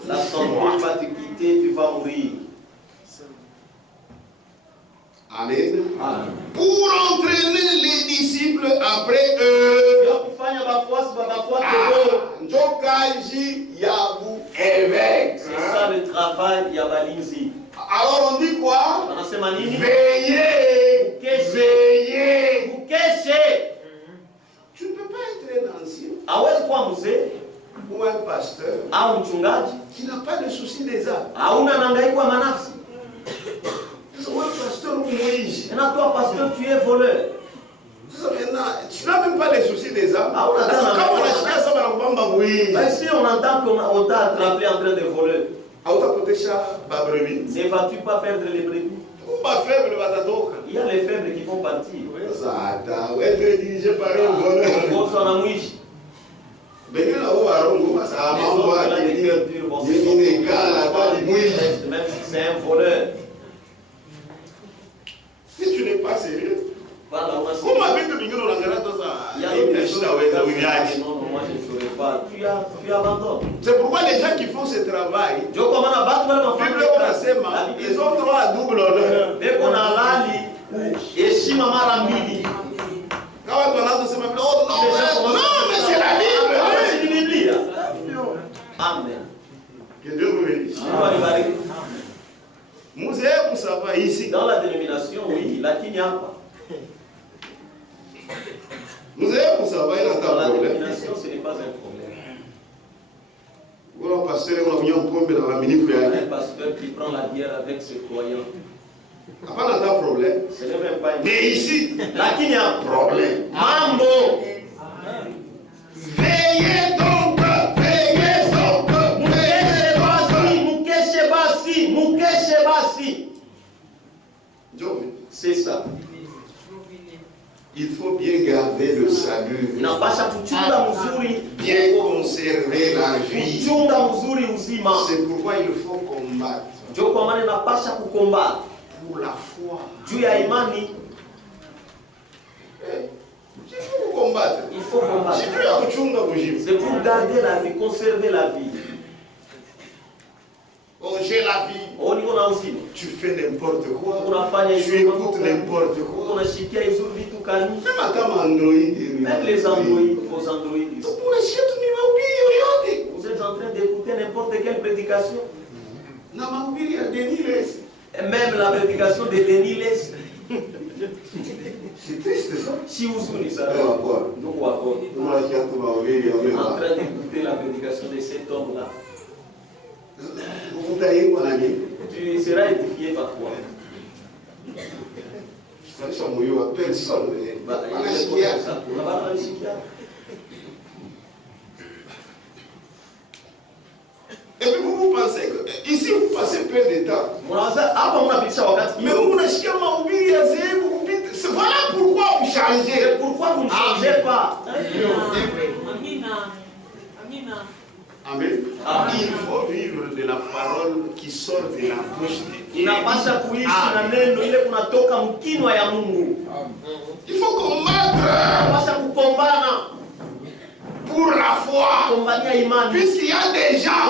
la santé va te quitter, tu vas mourir. Amen. Pour entraîner les disciples après eux. C'est ça le travail Yabalinzi. Alors on dit quoi? Veillez. Veillez. Tu ne peux pas être un ancien ou un pasteur qui n'a pas de souci des âmes. Pasteur, tu es voleur. Tu n'as même pas les soucis des âmes. Si on entend qu'on t'a attrapé en train de voler, ne vas-tu pas perdre les brebis? Il y a les faibles qui vont partir. Être dirigé par un voleur. Même si c'est un voleur. Si tu n'es pas sérieux, moi je ne saurais pas. Tu abandonnes. C'est pourquoi les gens qui font ce travail, ils ont droit à double honneur. Non, mais c'est la Bible. Amen. Que Dieu vous bénisse. Dans la dénomination, oui, là qu'il n'y a pas. Dans la dénomination, ce n'est pas un problème. Un pasteur qui prend la bière avec ses croyants. Ce n'est même pas un problème. Mais ici, là qu'il y a un problème. Mambo. Veillez donc. Veillez donc. Mukeshe basi. C'est ça. Il faut bien garder le salut. Bien conserver la vie. C'est pourquoi il faut combattre. Pour la foi. Il faut combattre. Il faut combattre. C'est pour garder la vie, conserver la vie. Oh, j'ai la vie. Oh, on a aussi. Tu fais n'importe quoi. Tu écoutes n'importe quoi. On a chiqué les ouvriers tout calme. Même les Android, vos Android. Vous êtes en train d'écouter n'importe quelle prédication. Et même la prédication de Denis Les. C'est triste ça. Si vous souvenez ça. Nous, en train d'écouter la prédication de cet homme-là. Tu seras édifié par quoi? Personne. Et puis vous pensez que ici vous passez peu de temps. Mais voilà pourquoi vous changez. Pourquoi vous ne changez pas? Amen. Il faut vivre de la parole qui sort de la bouche de Dieu. Il faut combattre pour la foi. Puisqu'il y a des gens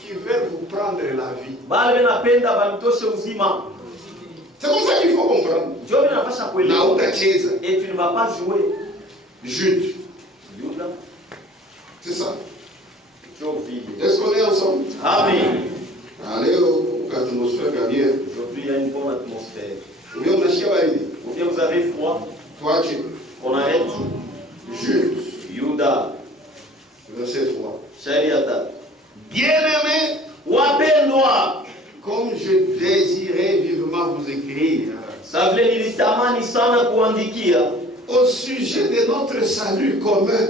qui veulent vous prendre la vie. C'est comme ça qu'il faut comprendre. Et tu ne vas pas jouer. Jude. C'est ça. Est-ce qu'on est ensemble? Amen. Allez au atmosphère Gabriel. Aujourd'hui, il y a une bonne atmosphère. Ou bien vous avez froid. On arrête. Jude. Yuda. Verset 3. Shariata. Bien-aimé, comme je désirais vivement vous écrire au sujet de notre salut commun.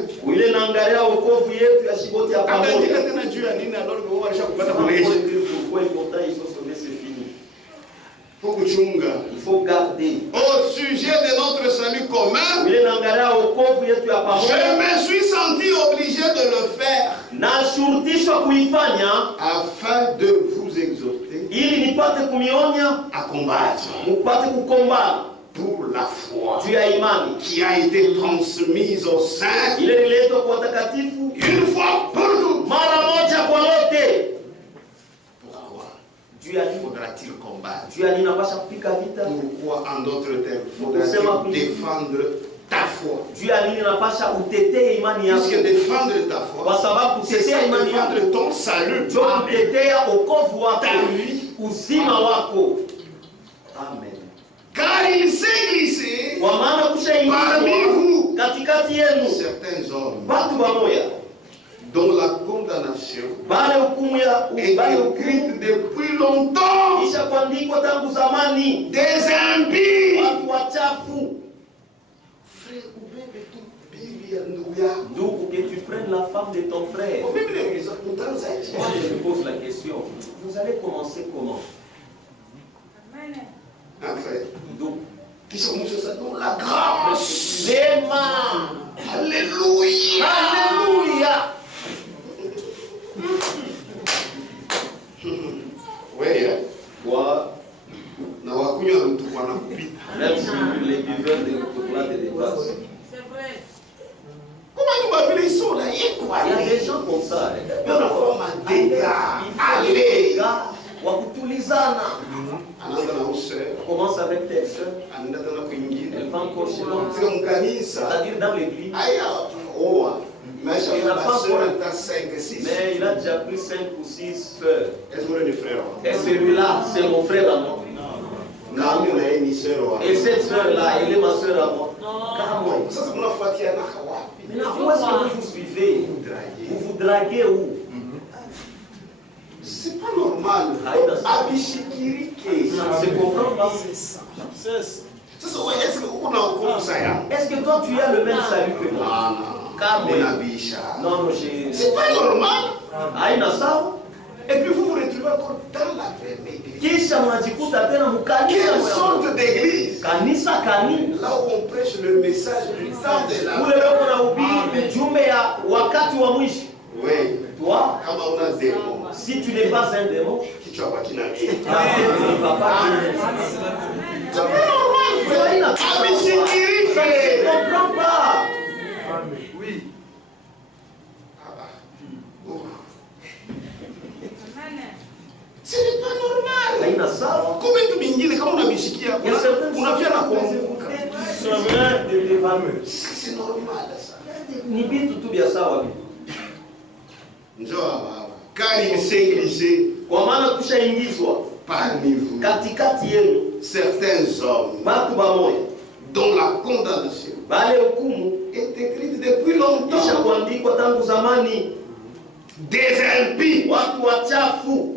Il faut garder. Au sujet de notre salut commun, je me suis senti obligé de le faire afin de vous exhorter à combattre pour la foi qui a été transmise au saints une fois pour toutes. Faudra-t-il combattre? Pourquoi en d'autres termes faudra-t-il défendre ta foi? Puisque défendre ta foi, c'est ça, défendre ton salut, ta vie. Amen. Car il s'est glissé parmi vous certains hommes dont la condamnation est écrite depuis longtemps, des impies. Frère, donc que tu prennes la femme de ton frère. Moi, je me pose la question. Vous allez commencer comment? Donc, la grâce. Alléluia. Alléluia. Même si les buveurs de chocolat te dépassent. C'est vrai. Comment tu m'as vu, ils sont là? Il y a des gens comme ça. Allez. Commence avec tes soeurs. Elle va encore chez l'homme. C'est-à-dire dans l'église. Il n'a pas encore, mais il a déjà pris 5 ou 6 frères. Et celui-là, c'est mon frère à moi. Et cette soeur-là, elle est ma soeur à moi. Maintenant, où est-ce que vous suivez? Vous vous draguez où? C'est pas normal. C'est comprendre. Est-ce que toi tu as le même salut que moi? Non, c'est pas normal. Et puis vous vous retrouvez encore dans la même église. Quelle sorte d'église? Là où on prêche le message du temps de la vie. Oui. Toi, on a des démons. Si tu n'es pas un démon, qui tu as pas qui n'a rien. C'est pas normal. comprend pas. Oui. Ce n'est pas normal. Combien de mingine kama unabisikia unafia na kuanguka. C'est normal ça. Ni vitu tu vya sawa. Njoo baba. Car il s'est glissé kwa maana kushaingizwa parmi vous katikati yenu certains hommes watu bamoja dont la condamnation bale hukumu est écrite depuis longtemps. Kisha kuandikwa tangu zamani. Des impies. Watu wachafu.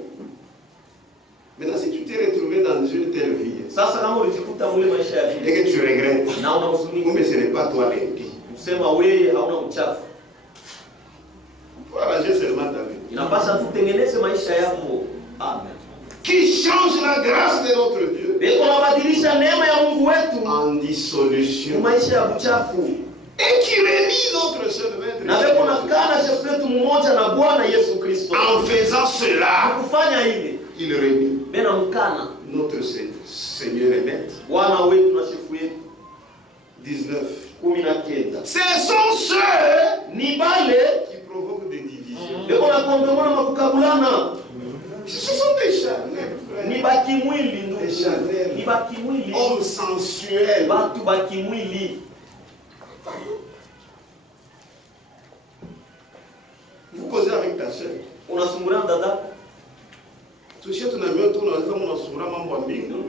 Maintenant, si tu t'es retrouvé dans une telle vie, sasa kama ulijikuta mule maisha ya vile, et que tu regrettes, na unahuzunika, mais ce n'est pas toi l'impie. Usema wewe hauna uchafu. Faut arranger seulement ta vie. Inapaswa tutengeneze maisha yako. Amen. Qui change la grâce de notre Dieu. Beko nabadilisha neema ya Mungu wetu en dissolution. Maisha ya uchafu. Et qui réunit notre seul maître. Na beko nakana chef wetu mmoja na Bwana Yesu Kristo. En faisant cela, kufanya hivi, il réunit bena mkana notre Seigneur et Maître. Bwana wetu na chef wetu. 19. Ce sont ceux ni bale qui provoquent des divisions. Beko na kondomona makukabulana. Ce sont des charnels, frère. Ni bakimwili ndugu. Des charnels. Ni bakimwili. Hommes sensuels. Batu bakimwili. Vous causez avec ta soeur. Unasumbuliana dada. Nous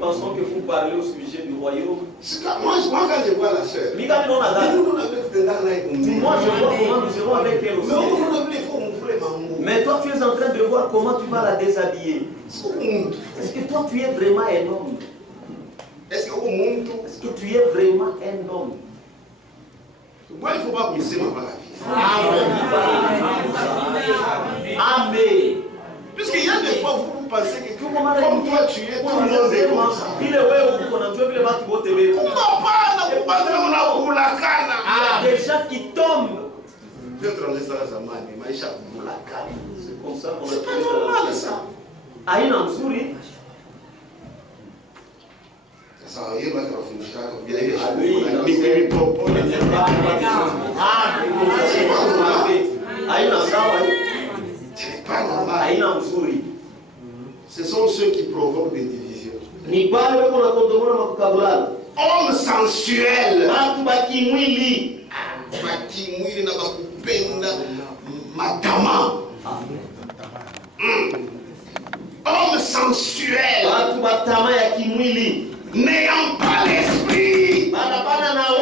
pensons que vous parlez au sujet du royaume. Moi, quand je vois la soeur, moi je vois comment nous serons avec elle aussi. Mais toi tu es en train de voir comment tu vas la déshabiller. Est-ce que toi tu es vraiment un homme? Est-ce que tu es vraiment un homme? Moi, il ne faut pas briser ma vie. Amen. Puisqu'il y a des fois, vous pensez que comme toi tu es, tout le monde est comme ça. Il y a des gens qui tombent. C'est comme ça qu'on a c'est pas normal ça. Aina mzuri. Sasa yeye bado anafundisha bila ile aina sawa. C'est pas normal. Aina mzuri. Ce sont ceux qui provoquent des divisions. Ni bale wako na kondomona makukabulana. Hommes sensuels. Watu bakimwili. Bakimwili na bakupenda matama. Hommes sensuels. Watu batama ya kimwili. N'ayant pas l'esprit. Bana nao.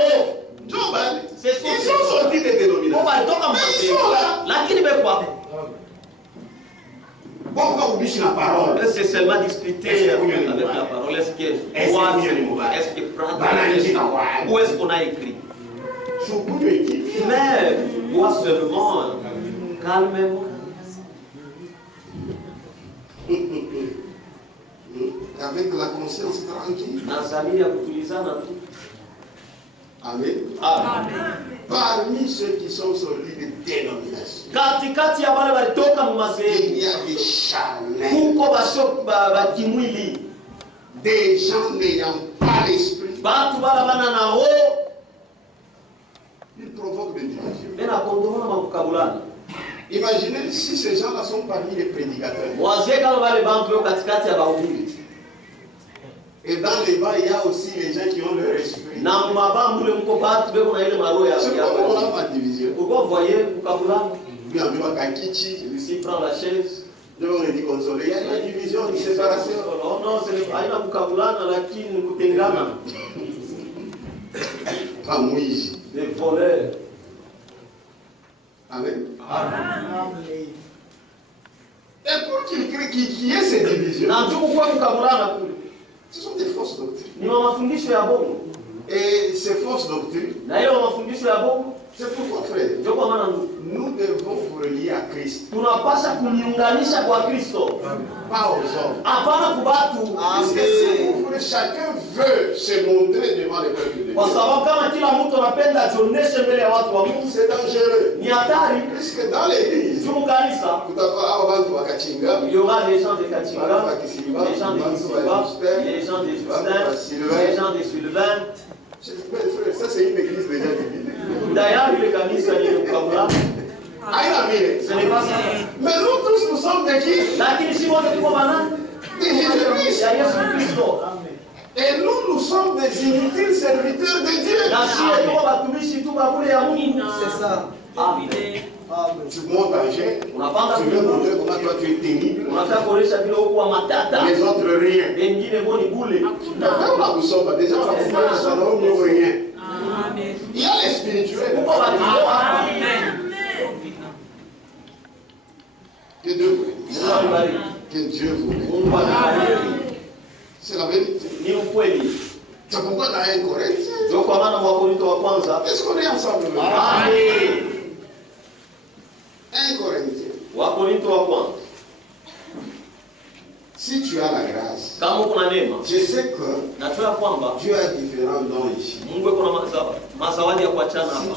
Ils sont sortis des dénominations. Ils sont là. Lakini bekwa. Pourquoi vous dites la parole? C'est seulement discuter avec la parole. Est-ce que où est-ce qu'on a écrit? Mais moi seulement calmement. Avec la conscience tranquille. Amen. Amen. Parmi ceux qui sont sortis des dénominations, il y a des charnels, des gens n'ayant pas l'esprit. Ils provoquent des divisions. Imaginez si ces gens-là sont parmi les prédicateurs. Et dans les bas, il y a aussi les gens qui ont leur esprit. C'est pourquoi on a ma division. Pourquoi vous voyez Ici, prend la chaise. Nous on dit consoler. Il y a une division, une séparation. Oh non, ce n'est pas une kukabulana, lakini kutengana. Des voleurs. Amen. Amen. Et pour qu'il y ait ces divisions, ce sont des fausses doctrines. Et ces fausses doctrines C'est pourquoi, frère, nous devons vous relier à Christ. Tunapasha kuniunganisha kwa Kristo. Pas aux hommes. Hapana kubatu. Parce que si vous voulez, chacun veut se montrer devant le peuple de Dieu. Kwa sababu kama kila mtu anapenda jioneshe mbele ya watu wa Mungu, c'est dangereux. Ni hatari. Puisque dans l'église, Jumu kanisa, il y aura les gens de Kachinga, les gens de Kisiba, les gens de Justin, les gens de Sylvain. Ça c'est une église déjà divisée. D'ailleurs, le kanisa ni mkabula. Ce n'est pas ça. Mais nous tous, nous sommes de qui? De Jésus-Christ. Et nous, nous sommes des inutiles serviteurs de Dieu. C'est ça. Amen. Tu montes en jet, tu veux montrer comment toi tu es terrible. Les autres rien. Nous sommes déjà rien. Il y a les spirituels. Que Dieu vous bénisse. Que Dieu vous bénisse. C'est la vérité. C'est pourquoi dans 1 Corinthiens, est-ce qu'on est ensemble? 1 Corinthiens. Si tu as la grâce, je sais que Dieu a différents dons ici. Si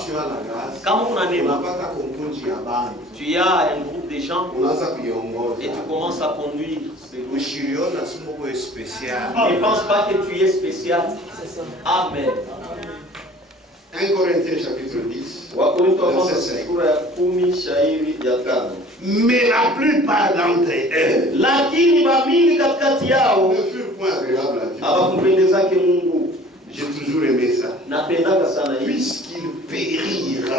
tu as la grâce, on n'a pas qu'à comprendre qu'il y a bande. Tu as un groupe de gens et tu commences à conduire. Ne pense pas que tu es spécial. Amen. 1 Corinthiens chapitre 10. Mais la plupart d'entre eux ne furent point agréables à Dieu. J'ai toujours aimé ça. Puisqu'ils périrent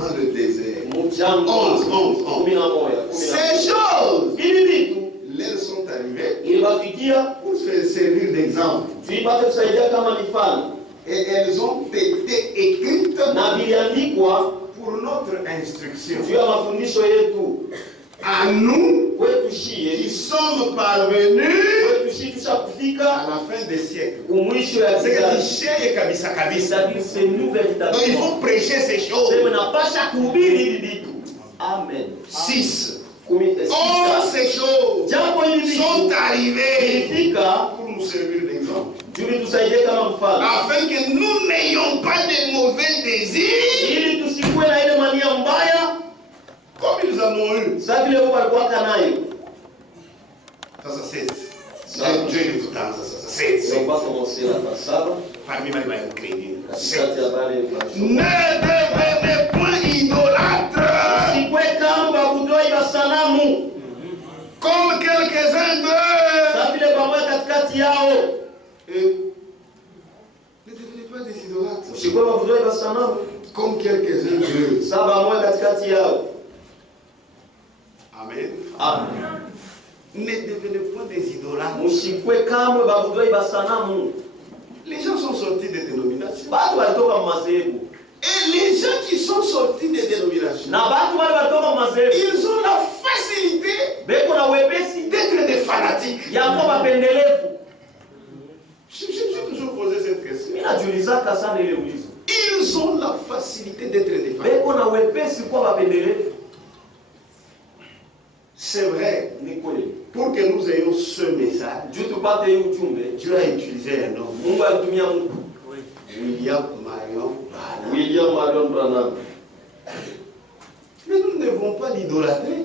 dans le désert. 11. Ces choses, elles sont arrivées pour se servir d'exemple. Et elles ont été écrites pour notre instruction. À nous qui sommes parvenus à la fin des siècles. Donc il faut prêcher ces choses. Amen. 6. Ces choses sont arrivées pour nous servir d'exemple. Afin que nous n'ayons pas de mauvais désirs comme ils en ont eu. Ça c'est Dieu de tout temps. On va commencer là. Parmi les chrétiens. Ne devenez point idolâtres comme quelques-uns d'eux. Ne devenez pas des idolâtres comme quelques-uns d'eux. Amen. Amen. Ne devenez pas des idolâtres. Les gens sont sortis des dénominations. Et les gens qui sont sortis des dénominations, ils ont la facilité d'être des fanatiques. Je me suis toujours posé cette question. Ils ont la facilité d'être des fanatiques. C'est vrai, pour que nous ayons ce message, Dieu a utilisé un homme, William Marion Branham. Mais nous ne devons pas l'idolâtrer.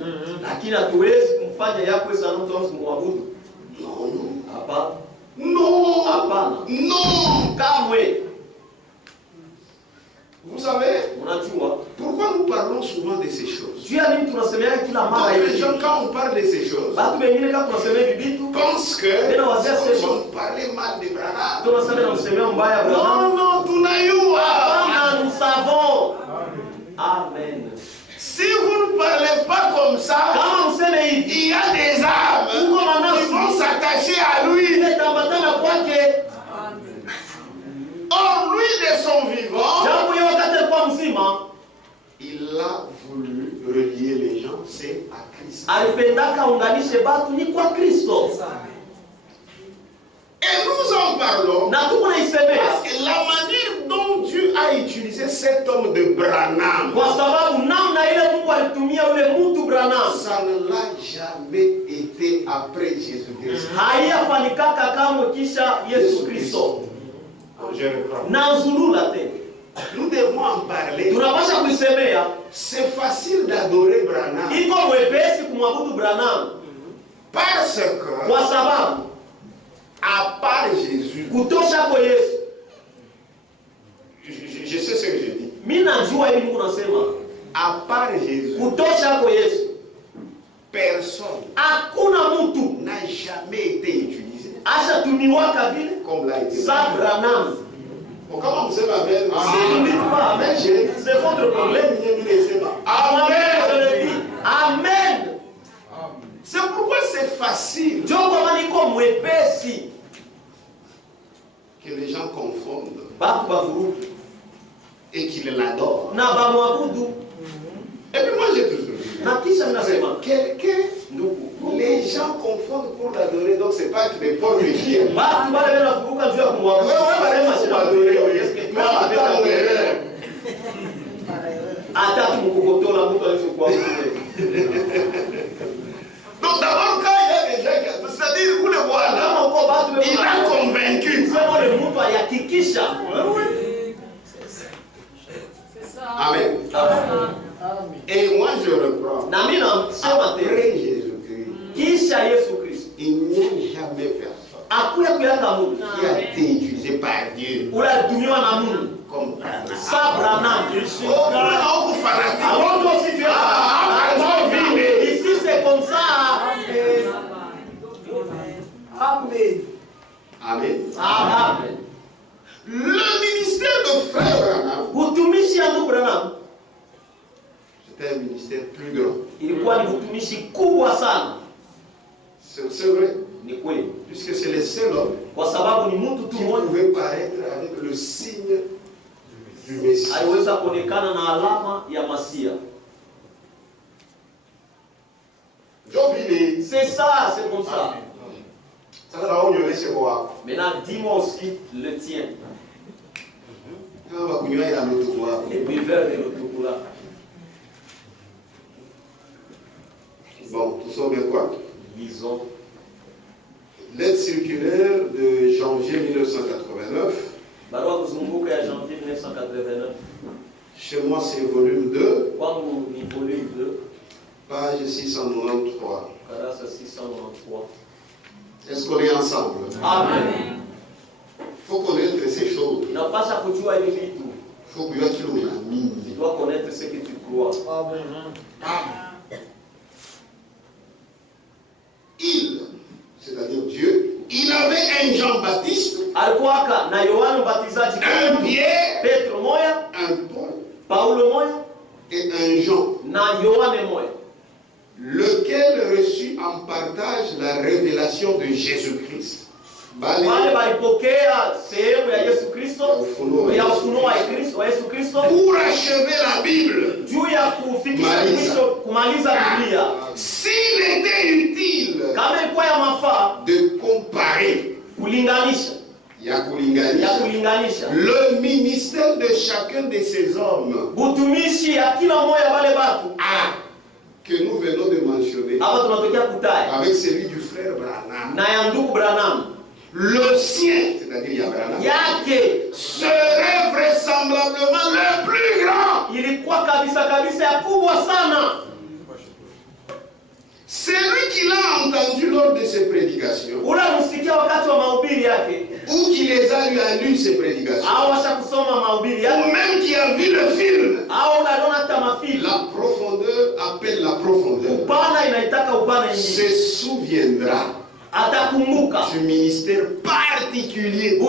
Non. Vous savez, pourquoi nous parlons souvent de ces choses? Donc les gens, quand on parle de ces choses, pensent que on parlait mal de Branham. Non, nous savons. Amen. Si vous ne parlez pas comme ça, il y a des âmes qui vont s'attacher à lui. Or, lui de son vivant, il a voulu relier les gens, c'est à Christ. Et nous en parlons parce que la manière dont Dieu a utilisé cet homme de Branham, ça ne l'a jamais été après Jésus-Christ. Je reprends. Nous devons en parler. C'est facile d'adorer Branham. Parce que, à part Jésus, je sais ce que je dis. À part Jésus, personne n'a jamais été utilisé comme l'a été Branham. Comment vous savez Amen? Si vous ne dites pas Amen, c'est votre problème. Amen, je le dis. Amen. C'est pourquoi c'est facile que les gens confondent et qu'ils l'adorent. Et puis moi j'ai toujours dit, les gens confondent pour l'adorer, donc c'est pas que des pauvres chiens. Donc d'abord quand il y a des gens, c'est-à-dire vous le voyez là, il a convaincu. Amen. Et moi je reprends. Après Jésus-Christ, il n'y a jamais personne qui a été utilisé par Dieu comme Branham. Ici c'est comme ça. Amen. Amen. Amen. Le ministère de Frère Branham, c'était un ministère plus grand. C'est vrai. Puisque c'est le seul homme qui pouvait paraître avec le signe du Messie. C'est ça, c'est comme ça. Maintenant, dis-moi aussi le tien. Les buveurs de l'autocoula. Bon, tout ça bien quoi? Disons. Lettre circulaire de janvier 1989. Janvier 1989. Chez moi, c'est volume 2. Volume 2. Page 693. 693. Est-ce qu'on est ensemble? Amen. Il faut connaître ces choses. Il faut que tu dois connaître ce que tu crois. Il, c'est-à-dire Dieu, il avait un Jean-Baptiste, un Pierre, un Paul et un Jean, lequel reçut en partage la révélation de Jésus-Christ. Pour achever la Bible, s'il était utile de comparer le ministère de chacun de ces hommes que nous venons de mentionner avec celui du frère Branham, le sien, c'est-à-dire Abraham, serait vraisemblablement le plus grand. C'est lui qui l'a entendu lors de ses prédications, ou qui les a lui a lu ses prédications, ou même qui a vu le film. La profondeur appelle la profondeur. Se souviendra du ministère particulier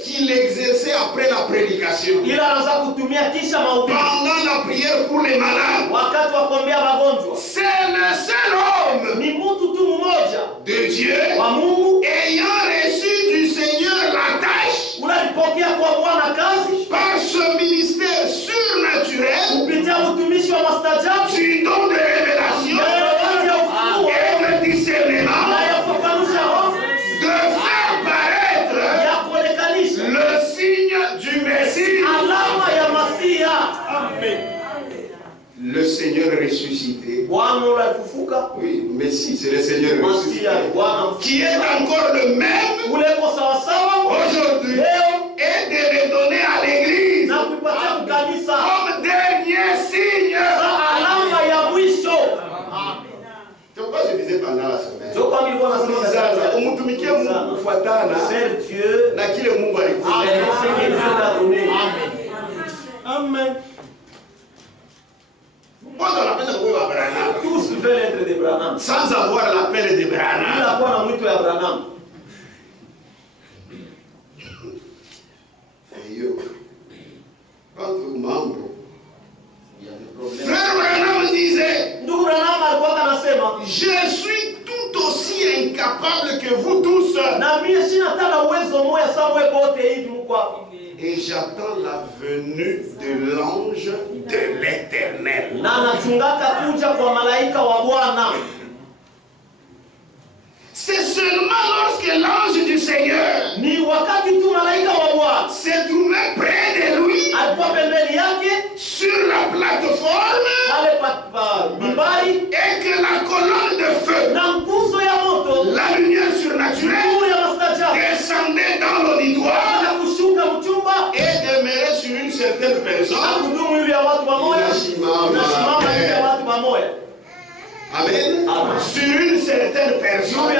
qu'il exerçait après la prédication, pendant la prière pour les malades. C'est le seul homme de Dieu ayant reçu du Seigneur la tâche par ce ministère surnaturel du don de révélation et de discernement, de faire paraître le signe du Messie. Seigneur ressuscité. Oui, mais si, c'est le Seigneur ressuscité. Qui est encore le même aujourd'hui et de le donner à l'église comme dernier signe. C'est pourquoi je disais pendant la semaine. Serve Dieu. Amen. Tous veulent être des Branham. Sans avoir l'appel de Branham. Entre membres, il y a des problèmes. Frère Branham disait, je suis tout aussi incapable que vous tous. Et j'attends la venue de l'ange de l'Éternel. C'est seulement lorsque l'ange du Seigneur s'est trouvé près de lui sur la plateforme et que la colonne de feu, la lumière surnaturelle, descendait dans l'auditoire et demeurait sur une certaine personne. Amen. Sur une certaine personne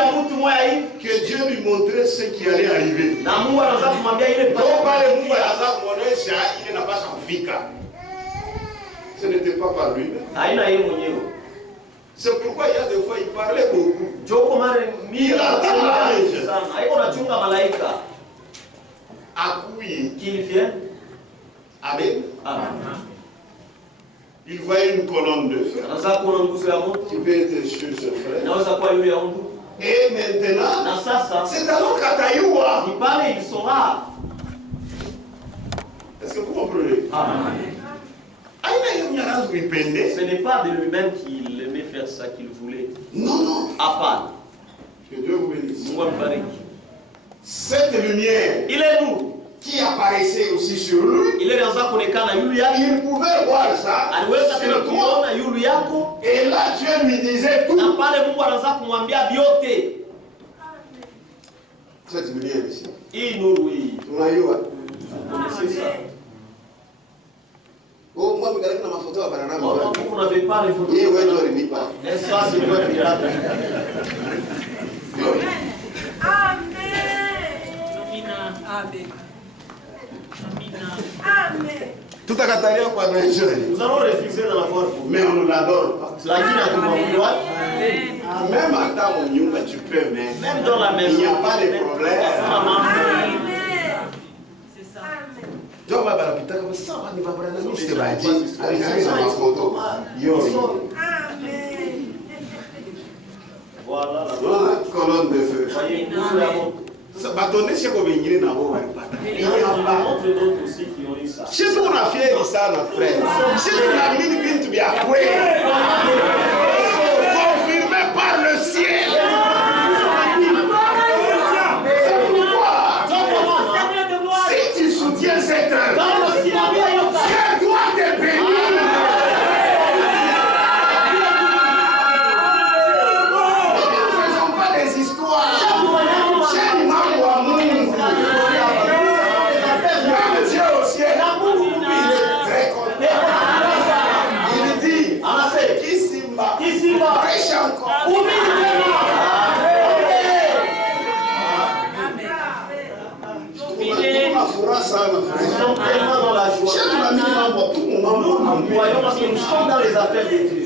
que Dieu lui montrait ce qui allait arriver. Ce n'était pas par lui-même. C'est pourquoi il y a des fois il parlait beaucoup. Il attend l'ange. Qu'il vienne. Amen. Il voyait une colonne de feu. Tu peux être sûr, ce frère. Et maintenant, c'est alors qu'Ataïoua. Est-ce que vous comprenez? Ce n'est pas de lui-même qu'il aimait faire ça qu'il voulait. Non. Que Dieu vous bénisse. Cette lumière, il est nous. Qui apparaissait aussi sur lui, il pouvait voir ça sur toi. Et là Dieu lui disait tout. Cette lumière ici. Oh, moi, je regarde ma photo à Branham. Vous n'avez pas les photos. Amen. Tout à Kataria, quoi, nous allons refuser de l'avoir. Mais on ne l'adore pas. Même à ta mounion, tu peux, mais même dans la maison, il n'y a pas de problème. C'est ça. Voilà la colonne de feu. Bâtonner, c'est qu'on vient de si on a fait ça, notre frère, si on a mis une binte bien confirmé par le ciel. C'est pourquoi, si tu soutiens cette œuvre, Dieu doit te bénir. Ne faisons pas des histoires. Nous voyons parce que nous sommes dans les affaires de Dieu.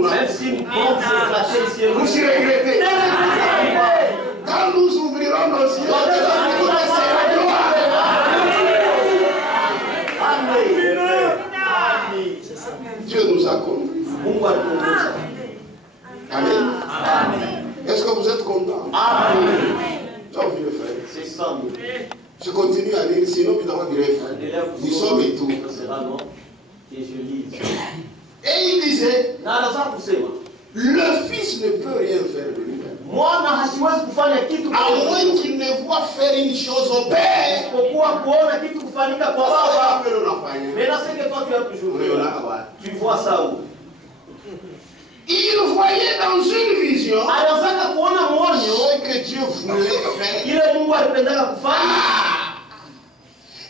Même si nous comptons vous y regrettez. Quand nous ouvrirons nos yeux, Dieu nous a compris. Amen. Est-ce que vous êtes content? Amen. C'est ça. Je continue à lire, sinon nous avons du rêve. Nous sommes et tout. Et il disait, le Fils fils ne peut rien faire de lui-même. Mwana hasiwezi kufanya kitu À moins qu'il ne voit faire une chose au Père. isipokuwa kuona kitu kufanyika kwa Baba. Mais là, c'est que toi tu as toujours vu. Tu vois ça où? Il voyait dans une vision Anataka kuona mwonyo ce que Dieu voulait faire. ile Mungu alipendaka kufanya.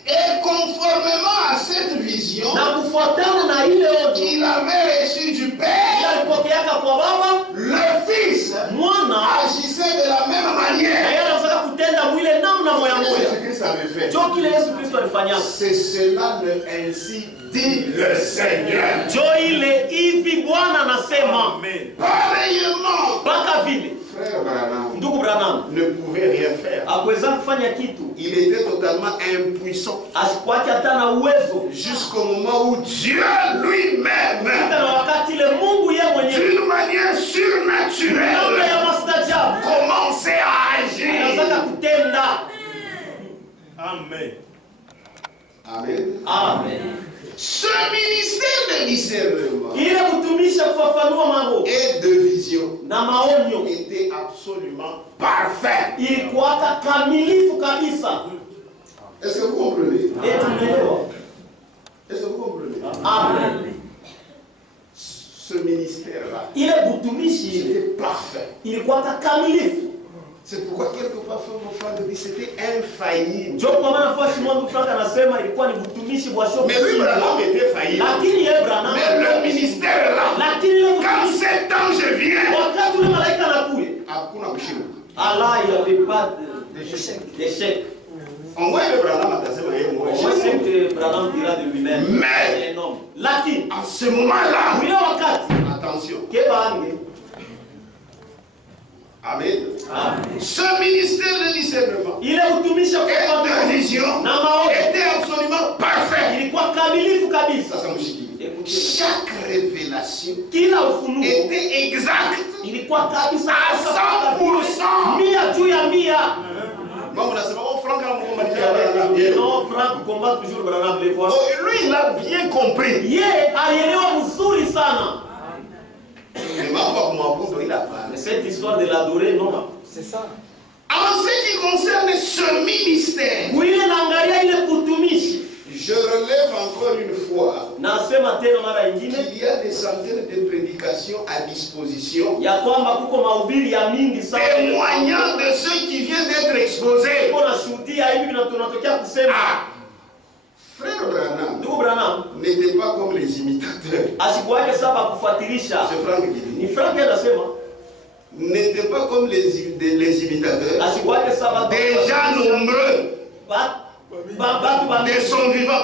Et conformément à cette vision Na kufuatana na ile onyo qu'il avait reçue du Père, alipokeaka kwa Baba, le Fils mwana agissait de la même manière. yeye anataka kutenda mwile namna moya moya. Jésus-Christ avait fait. Ndio kile Yesu Kristo alifanya. C'est cela ainsi dit le Seigneur. Ndio ile hivi Bwana anasema. Pareillement, Mpaka vile frère Branham ndugu Branham ne pouvait rien faire. hakuweza kufanya kitu. Il était totalement impuissant. Asikuacha hata na uwezo. Jusqu'au moment où Dieu lui-même, Na wakati ile Mungu yeye mwenyewe d'une manière namna surnaturelle, ya mastajabu commençait à agir. anataka kutenda. Amen. Amen. Ce ministère de discernement Ile kutumisha kufafanua mambo et de vision na maonyo était absolument parfait. ilikuwa kamilifu kabisa. Est-ce que vous comprenez? Tumeelewa? Est-ce que vous comprenez? Amen. Ce ministère-là, Ile kutumishi c'était parfait. ilikuwa kamilifu. C'est pourquoi quelque part, mon frère dit c'était infaillible. Ndio kwa maana fasi mwanzo Frank anasema ilikuwa ni kutumishi bwa shoka. Mais lui, Branham était faillible. Lakini yeye Branham, Mais le ministère là, lakini ile quand cet ange vient, wakati ule malaika anakuja, hakuna kushinda. Allah il avait pas d'échec. On voit le Branham atasema yeye mwenyewe. Je sais que Branham dira de lui-même. Mais non. Lakini en ce moment-là, ule wakati attention. kebange. Amen. Amen. Ce ministère de discernement Ile utumishi et de vision na maono était absolument parfait. ilikuwa kamilifu kabisa. Sasa mshikilie. Chaque révélation Kila ufunuo était exact ilikuwa kabisa à 100%. mia juu ya mia. Bon, on a seulement Franck à mon combattre. Non, Franck combat toujours Branham les fois. Lui, il a bien compris. Yeye alielewa mzuri sana. Cette histoire de l'adorer, non. C'est ça. En ce qui concerne ce ministère, je relève encore une fois qu'il y a des centaines de prédications à disposition, témoignant de ceux qui viennent d'être exposés. Frère Branham n'était pas comme les imitateurs. C'est Franck qui dit. N'était pas comme les imitateurs. Déjà nombreux. Des sons vivants.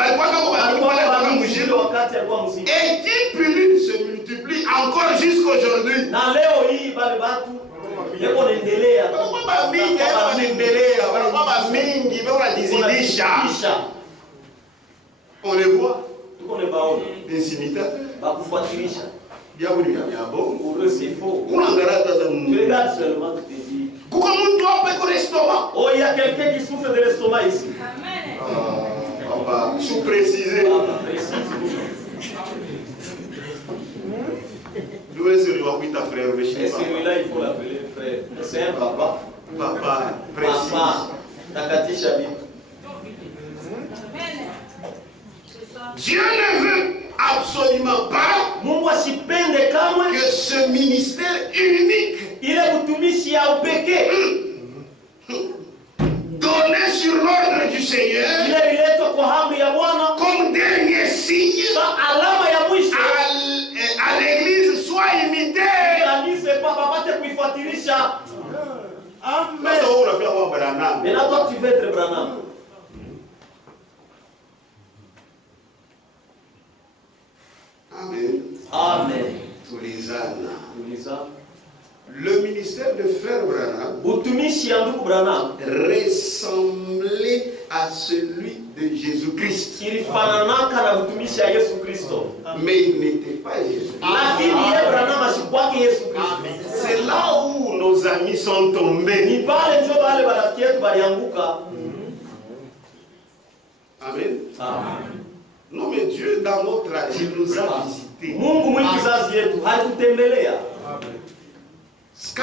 Et qui pullulent se multiplient encore jusqu'aujourd'hui. On les voit. Des imitateurs. C'est faux. Tu regardes seulement, tu te dis. Oh, il y a quelqu'un qui souffre de l'estomac ici. Papa, je suis précisé. Et celui-là, il faut l'appeler frère. C'est un papa. Papa, précis. Papa, Takati Shabi. Dieu ne veut absolument pas que ce ministère unique donné sur l'ordre du Seigneur comme dernier signe à l'église soit imité. Amen. Maintenant, toi, tu veux être Branham. Amen. Amen. Tous les ânes. Le ministère de Frère Branham ressemblait à celui de Jésus-Christ. Mais il n'était pas Jésus. C'est là où nos amis sont tombés. Amen. Non, mais Dieu, dans notre âge, il nous a visités. Si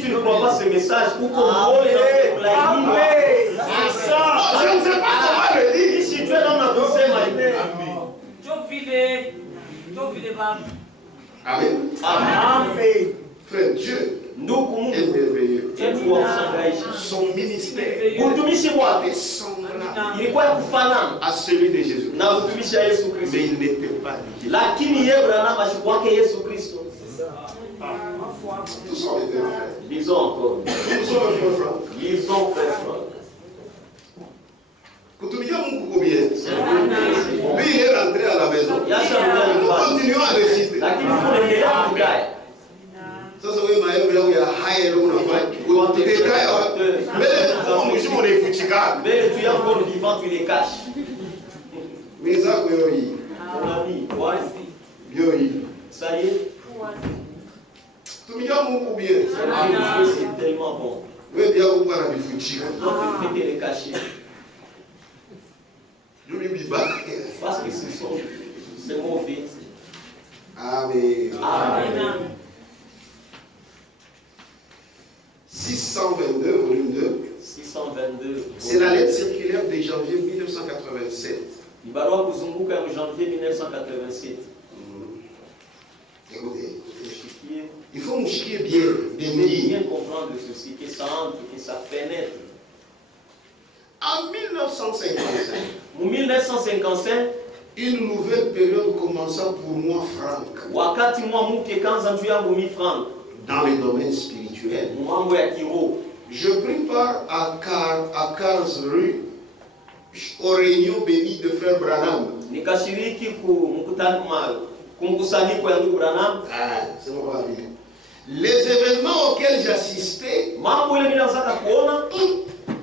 tu ne crois pas ce message, ou qu'on vole dans la je ne sais pas comment le dire. Si tu es dans la conseil, Amen. Amen. Frère, Dieu est merveilleux. Son ministère était semblable à celui de Jésus. Mais il n'était pas Dieu. Tous sont les frères. Lisons encore. Tous sont les frères. Lisons, frère. Lui, il est rentré à la maison. Nous continuons à réciter. Ça, c'est oui, mais il y a high et low. Mais tu es encore vivant, tu les caches. Mais ça, oui. Ça y est. Tout le monde bien. C'est tellement bon. Oui, bien, vous parlez de Donc, tu fais les cacher. Parce que c'est mauvais. Amen. Amen. 622, volume 2. 622. C'est la lettre circulaire de janvier 1987. Ibarua kuzunguka en janvier 1987. Écoutez, il faut mouchier bien, bien comprendre ceci, que ça entre, que ça pénètre. En 1955, une nouvelle période commença pour moi, Franck, wakati mwamuke kanza nju yangu mi Frank, dans le domaine spirituel. mambo ya kiroho. Je pris part à Karlsruhe aux réunions bénies de frère Branham. Nikashiriki kumkusanyiko ya ndugu Branham. C'est bon, les événements auxquels j'assistais Mambo ile nilianza kuona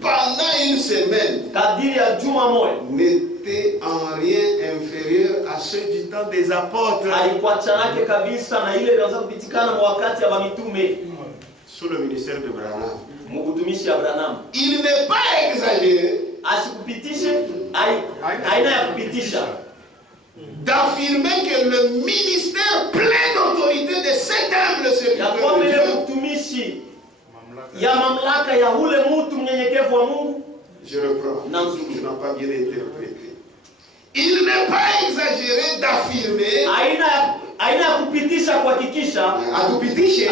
pendant une semaine kadiri ya juma moja n'étaient en rien inférieurs à ceux du temps des apôtres. Haikuachanake kabisa na ile ilianza kupitikana wakati ya mitume Sous le ministère de Branham. Mkutumishi ya Branham. Il n'est pas exagéré asikupitishe aina ya kupitisha d'affirmer que le ministère plein d'autorité de cet humble serviteur de Dieu. Ya mamlaka ya ule mtu mnyenyekevu wa Mungu. Je reprends. Tu n'as pas bien interprété. Il n'est pas exagéré d'affirmer. Aina ya kupitisha kuhakikisha. Atupitishe.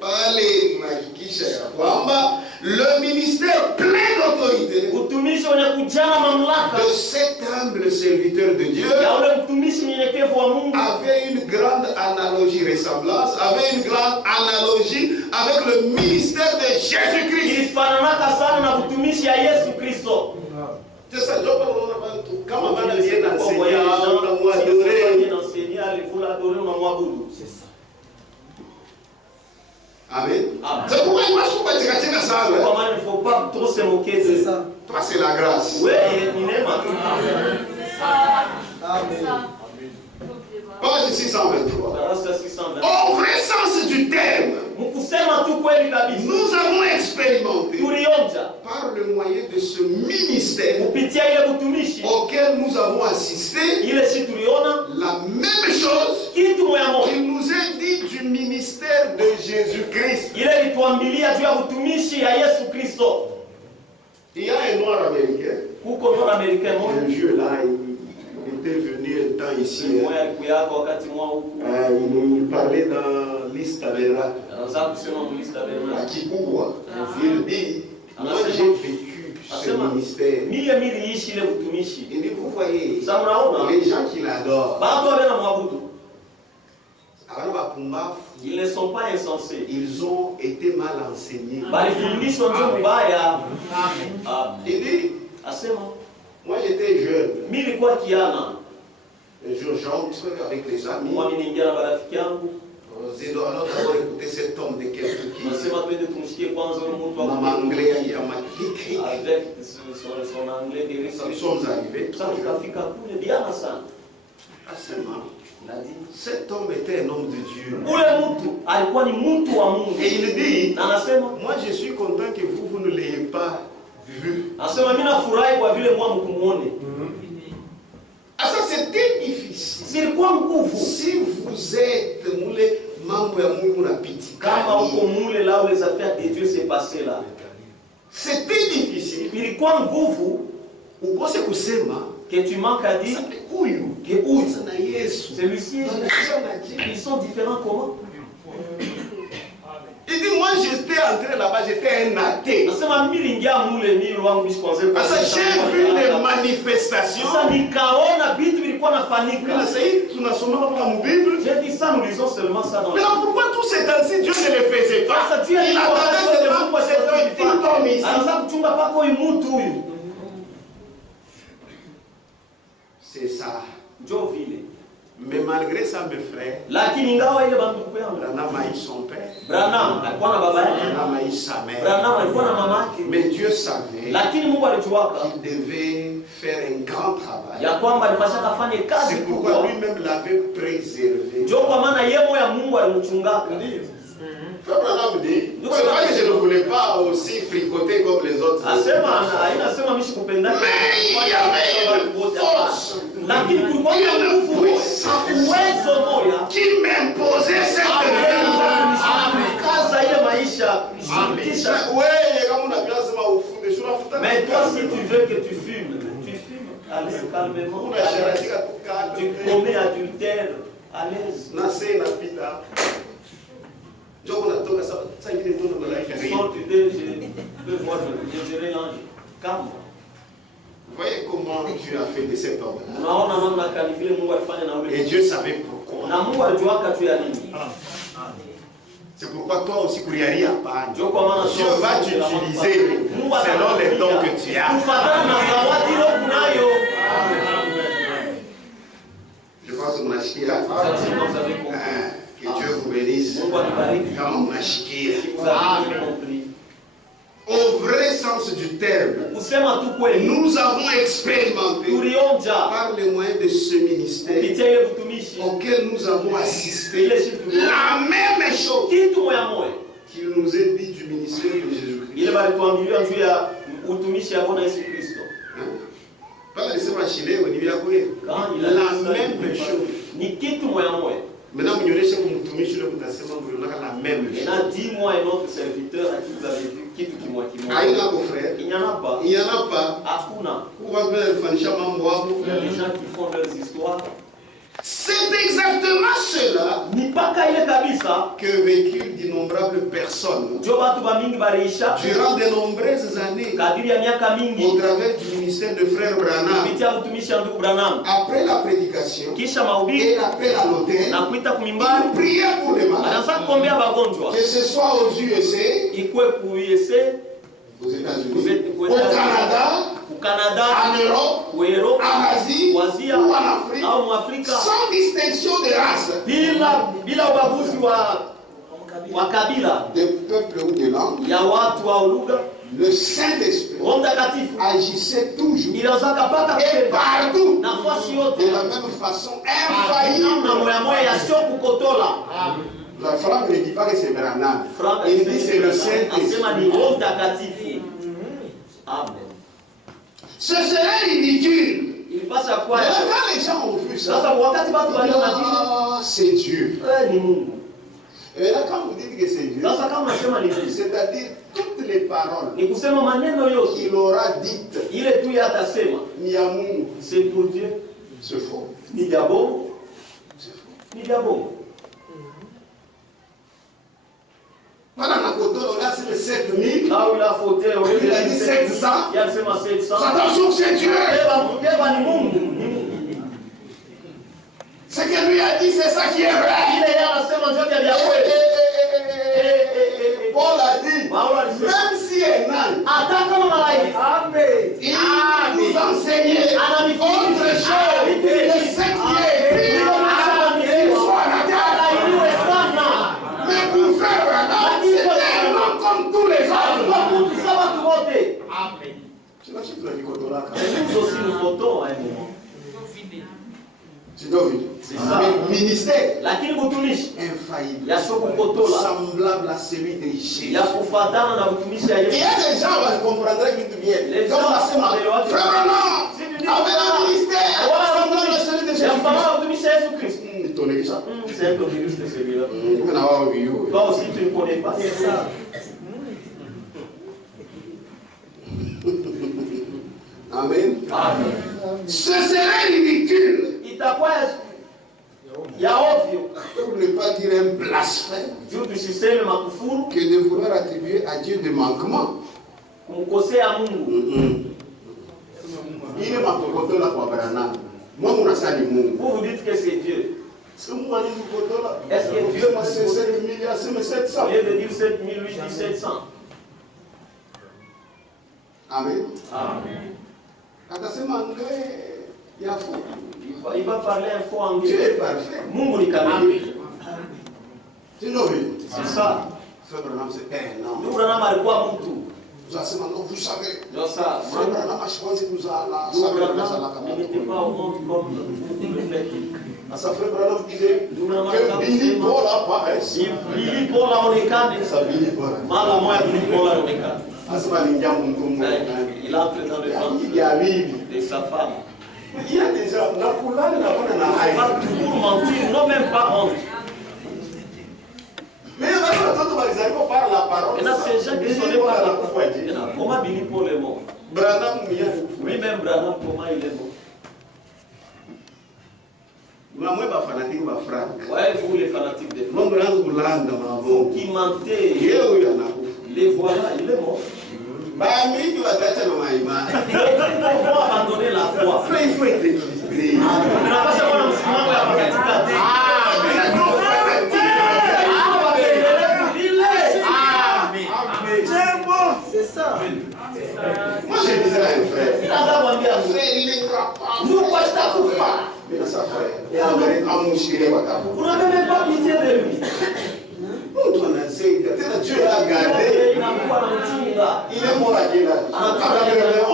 Pale kuhakikisha kwamba le ministère plein d'autorité de cet humble serviteur de Dieu avait une grande analogie, ressemblance, avait une grande analogie avec le ministère de Jésus-Christ. C'est ça, quand on va bien enseigner, on va adorer. C'est ça. Amen. C'est pourquoi il ne faut pas dire ça. Il ne faut pas trop se moquer de ça. Toi, c'est la grâce. Oui, il est Amen. Page 623. Au vrai sens du terme, nous avons expérimenté par le moyen de ce ministère auquel nous avons assisté la même chose qu'il nous est dit du ministère de Jésus-Christ. Il y a un noir américain. Un vieux là, il était venu un temps ici. Il parlait dans l'Istabera. À Kikoua. Il dit, moi j'ai vécu ce ministère. Il dit, vous voyez, les gens qui l'adorent, ils ne sont pas insensés. Ils ont été mal enseignés. Il dit, moi j'étais jeune. Un jour j'entre avec les amis. On doit d'abord écouter cet homme de Kentucky. Maman anglais qui a marqué. Nous sommes arrivés. Cet homme était un homme de Dieu. Et il dit, moi je suis content que vous ne l'ayez pas vu. Ça c'était difficile. Zilikuwa nguvu. Si vous êtes mule mambo ya Mungu napitika. Kama uko mule là où les affaires de Dieu s'est passé là. C'était difficile. Ilikuwa nguvu ukose kusema que tu manques à dire huyu que huyu na Yesu. Celui-ci ils sont différents comment? Il dit, moi j'étais entré là-bas, j'étais un athée. Parce que j'ai vu des manifestations. Mais j'ai dit ça, nous lisons seulement ça dans la Bible. Mais pourquoi tous ces temps-ci Dieu ne les faisait pas? Il attendait seulement pour cet homme ici. C'est ça. Mais malgré ça, mes frères, Branham a eu son père, Branham a eu sa mère, mais Dieu savait qu'il devait faire un grand travail. C'est pourquoi lui-même l'avait préservé. Frère Branham dit, c'est vrai que je ne voulais pas aussi fricoter comme les autres. Mais il y avait une force, une puissance qui m'imposait cette mais toi, si tu veux que tu fumes, tu fumes à l'aise, calmement. Tu commets adultère à l'aise. Je peux voir, je dirais l'ange. Calme. Voyez comment Dieu a fait de cet homme. Et Dieu savait pourquoi. C'est pourquoi toi aussi, Dieu va t'utiliser selon les dons que tu as. Je pense que que Dieu vous bénisse. Au vrai sens du terme, nous avons expérimenté par les moyens de ce ministère auquel nous avons assisté la même chose qu'il nous est dit du ministère de Jésus-Christ. La même chose. Maintenant, vous n'avez la même chose. Dis-moi un autre serviteur à qui vous avez vu qui il n'y en a pas. Il n'y en a pas. Les gens qui font leurs histoires. C'est exactement cela que vécurent d'innombrables personnes durant de nombreuses années au travers du ministère de frère Branham. Après la prédication et après la l'autel, ils priaient pour les malades. Que ce soit aux USA, aux États-Unis, au Canada, en Europe, en Asie ou en Afrique, sans distinction de race, de peuple ou de langue, le Saint-Esprit agissait toujours et partout de la même façon infaillible. La Franck ne dit pas que c'est Branham, il dit que c'est le Saint-Esprit. Amen. Ce serait ridicule. Il passe à quoi? Mais là, quand les gens ont vu ça, c'est Dieu. Et là, quand vous dites que c'est Dieu, c'est-à-dire toutes les paroles qu'il aura dites, c'est pour Dieu. C'est faux. C'est faux. Voilà, on a c'est 7000. Là où il a fauté, il a dit 700. Attention, c'est Dieu. Ce que lui a dit, c'est ça qui est vrai. Paul a dit, même si un âne, il nous enseignait autre chose que ce qui est écrit, il soit la terre. Mais pour faire c'était un homme comme tous les autres. Amen. Nous aussi nous votons à un moment. C'est ça. Ministère infaillible, semblable à celui de Jésus. Il y a des gens qui comprendraient que tu viens. Frère, non, avec un ministère semblable à celui de Jésus. étonné ça. C'est un peu virus de celui-là. Toi aussi, tu ne connais pas. C'est ça. Amen. Amen. Ce serait ridicule. Pour ne pas dire un blasphème. Que de vouloir attribuer à Dieu des manquements. Il est ma cocotte là pour Abraham. Moi, mon assaini Mungu. Vous dites que c'est Dieu. Est-ce que Dieu m'a dit 7 milliards, c'est 700? Au lieu de dire 7 000, lui dit 700. Amen. Amen. Il va parler un faux anglais. Dieu est parfait. Mungu ni kamili. C'est ça. Frère Branham, c'est un an. Nous, Branham alikuwa mtu. Vous savez. Ça. Frère Branham a choisi nous à la il n'était pas au monde comme le fait. Asa Frère Branham disait que Billy Paul apparaisse. Billy Paul aonekane. Ça Billy Paul. Mara moya Billy Paul aonekane. Il entre dans le ventre de sa femme. Il y a déjà la couleur de la bonne on va toujours mentir, non même pas honte. Mais quand on parle la parole, il y a ces gens qui sont les parole. Comment Billy Paul est mort? Lui-même Branham, comment il est mort? Ouais, vous les fanatiques des Francs. Vous qui mentez, les voilà, il est mort. Nous devons abandonner la foi. Il faut être équilibré. C'est ça. Moi je disais à un frère, il est capable. Mais sa frère, vous n'avez même pas pitié de lui. Dieu l'a gardé. Il est mort à quel âge? À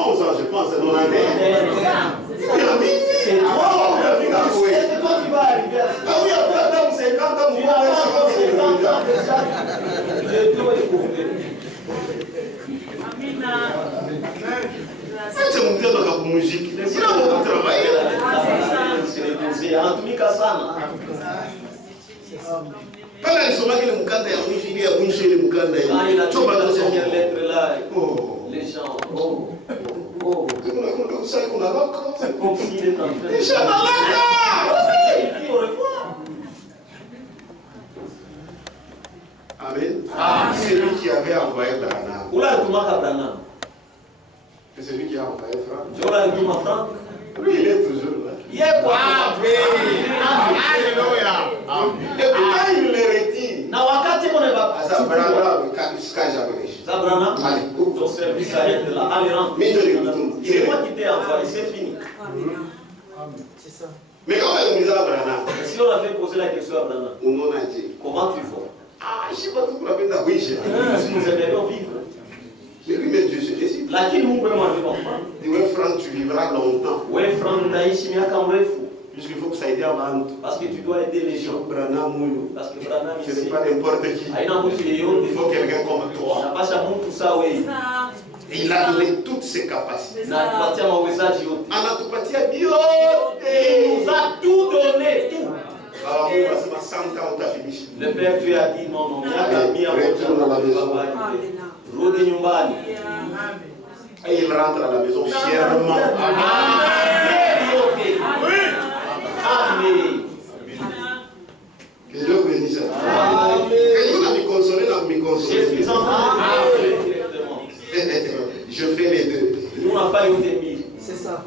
11 ans, je pense. C'est trop. Est-ce que toi tu vas arriver à ça? Ah oui, après 50 ans, tu vas avoir 50 ans déjà. Je dois écouter. C'est mon Dieu dans la musique. Il a beaucoup travaillé. Quand il a que le Mukanda est venu, il a bouché le Mukanda. Quand il a trouvé la dernière lettre là, les gens, c'est comme s'il est en train de... Il dit au revoir. Amen. C'est lui qui avait envoyé Branham. Où l'a Toumaka Branham? C'est celui qui a envoyé Franck. Je l'ai dit, ma Franck. Lui, il est toujours là. Il est quoi? Alléluia. Et puis quand il le retire, na wakati mon eba Branham, ton service a été là. Allez, rentre. C'est moi qui t'ai envoyé, c'est fini. C'est ça. Mais quand on a Branham, si on avait posé la question à Branham, comment tu vois? Ah, je ne sais pas tout pour la peine d'avouer. Si nous aimerions vivre. Mais lui, mais Dieu, c'est possible. Lakini Mungu wewe mwalimu. Oui, Franck, tu vivras longtemps. Oui, Franck, utaishi miaka mrefu. Puisqu'il faut que ça aide à vendre. Parce que tu dois aider les gens. Branham, parce que Branham, ce n'est pas n'importe qui. Il faut quelqu'un comme toi. Il a donné toutes ses capacités. Anatupatia biote. Il nous a tout donné, tout. Alors, on va se 100 ans, on t'a fini. Le Père, tu as dit non, non. Retourne à la maison. Rudi nyumbani. Et il rentre à la maison fièrement. Amen. Que Dieu bénisse. Quelqu'un a me consolé, n'a me consolé. Je suis en train de je fais les deux. Nous n'avons pas eu des mille. C'est ça.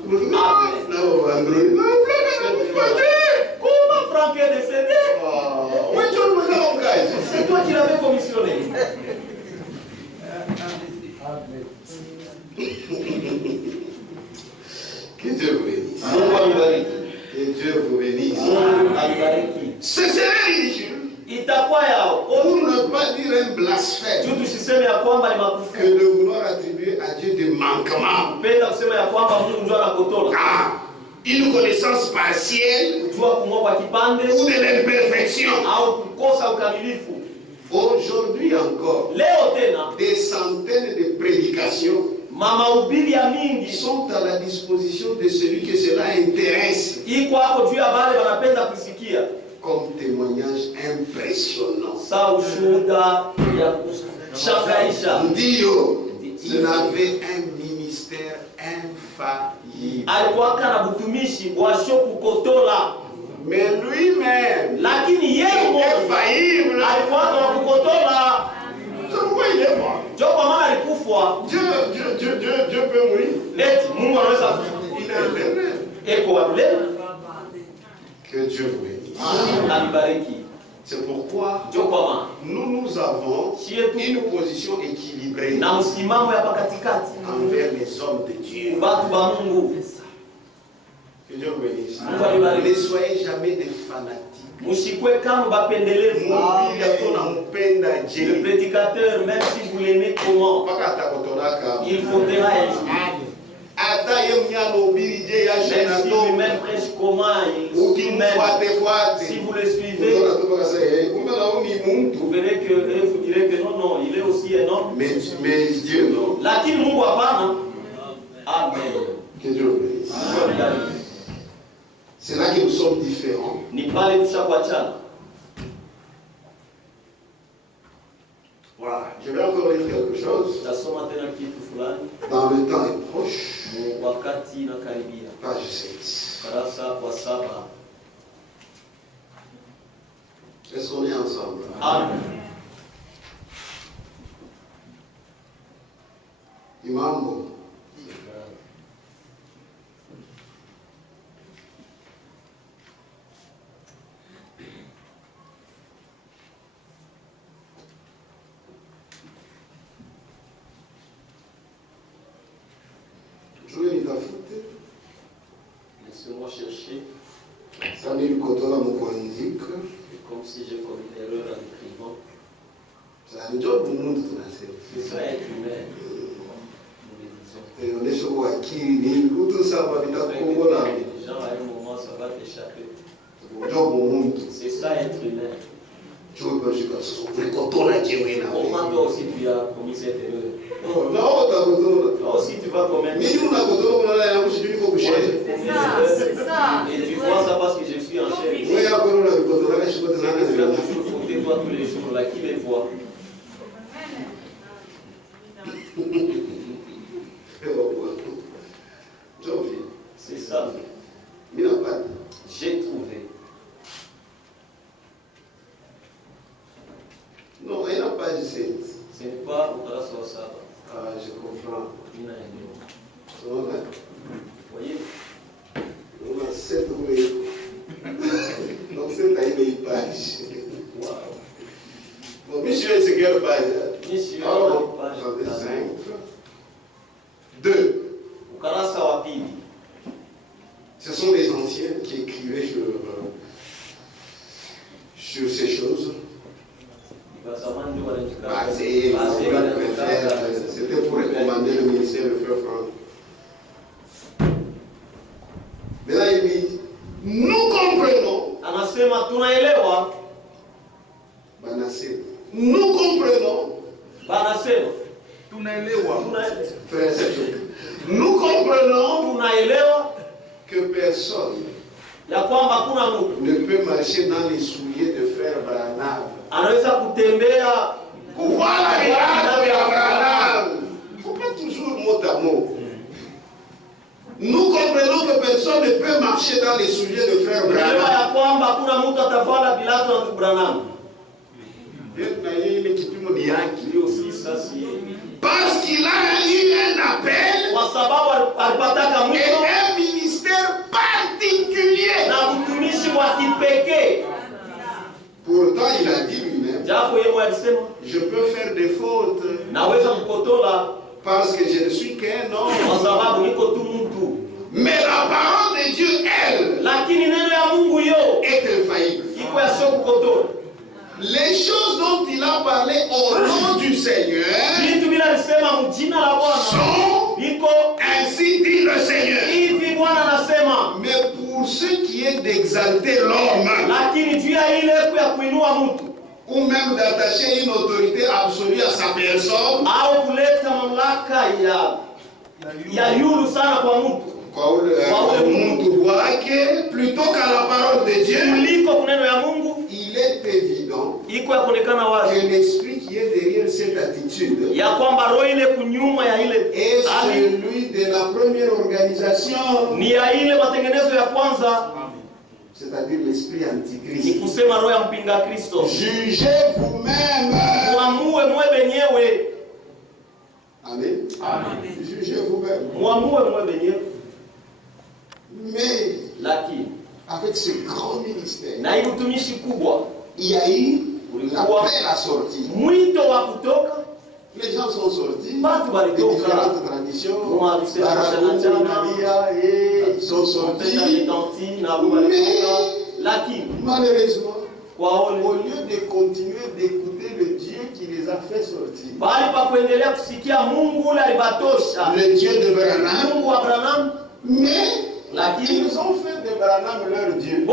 Comment Franck est décédé? C'est toi qui l'avais commissionné. Que Dieu vous bénisse. Que Dieu vous bénisse. Ce serait ridicule. Pour ne pas dire un blasphème. Que de vouloir attribuer à Dieu des manquements. Une connaissance partielle ou de l'imperfection. Aujourd'hui encore, des centaines de prédications sont à la disposition de celui que cela intéresse. comme témoignage impressionnant. Ça ushuhuda ya kushangaisha. Ndio, il avait un ministère infaillible. Alikuwa kana butumishi washo kukotola. Mais lui-même, lakini yeye infaillible, alikuwa kana kukotola. C'est pourquoi il est mort. Ndio kwa maana alikufwa. Dieu peut mourir. Eti Mungu anaweza Il est éternel. eko wa milele. Que Dieu vous bénisse. Alibariki. C'est pourquoi Ndio kwa maana nous avons une position équilibrée na msimamo ya pakatikati envers les hommes de Dieu. Watu wa Mungu. Que Dieu vous bénisse. Ne soyez jamais des fanatiques. Musikwe kama bapendelevu. Le prédicateur, même si vous l'aimez comment, il faudra être. Même si lui-même prêche comment, si vous le suivez, vous verrez que vous direz que non, non, il est aussi un homme. Mais Dieu non. Lakini Mungu hapana. Amen. Que Dieu vous bénisse. C'est là que nous sommes différents. Voilà, je vais encore lire quelque chose. Dans le temps est proche. Page 7. Est-ce qu'on est ensemble? Amen. Imam. Laissez-moi chercher. Ça n'est le côté là, mon coinzique. Comme si j'ai commis une erreur en écrivant. C'est un job au monde tout à fait. C'est ça être humain. Et on est sur Wakiri, tout ça va venir à Congo là. Les gens à un moment ça va t'échapper. C'est un job au monde. C'est ça être humain. Tu veux pas jusqu'à ce qu'on fait quand on a dit oui. Comment toi aussi tu as commis cette erreur? Non, t'as raison. Toi aussi tu vas commettre. Mais nous, on a raison, on a la bouche du coup. C'est ça. Et tu vois ça parce que je suis en chair. Oui, après on a vu quand on a fait tu as toujours fondé toi tous les jours là, qui les voit? C'est ça. J'ai trouvé. Non, il n'a pas dit c'est. Ce n'est pas au trace au sabbat. Ah, je comprends. Vous voyez? On a 7 roues. Donc c'est à une page. Bon, monsieur, c'est quelle page? Monsieur, page 5. 2. Ce sont les anciens qui écrivaient sur ces choses. C'était pour recommander le ministère de Frère Franck. Mais là, il dit, nous comprenons. Nous comprenons. Frère, nous comprenons que personne ne peut marcher dans les souliers de Frère Branham. Pouvoir la regarder à Branham. Il ne faut pas toujours mot à mot. Nous comprenons que personne ne peut marcher dans les souliers de Frère Branham. Parce qu'il a eu un appel et un ministère particulier. Pourtant, il a dit lui-même, je peux faire des fautes parce que je ne suis qu'un homme. Mais la parole de Dieu, elle, est infaillible. Les choses dont il a parlé au nom du Seigneur sont ainsi dit le Seigneur. Mais pour ce qui est d'exalter l'homme, ou même d'attacher une autorité absolue à sa personne, plutôt qu'à la parole de Dieu, il est évident que l'esprit qui est derrière cette attitude est celui de la première organisation, c'est-à-dire l'esprit antichrist. Jugez vous-même. Amen. Jugez vous-même. Mais avec ce grand ministère, il y a eu l'appel à sortir. Les gens sont sortis de différentes traditions. Ils sont sortis. Mais malheureusement, au lieu de continuer d'écouter le Dieu qui les a fait sortir, le Dieu de Branham, mais ils ont fait de Branham leur Dieu.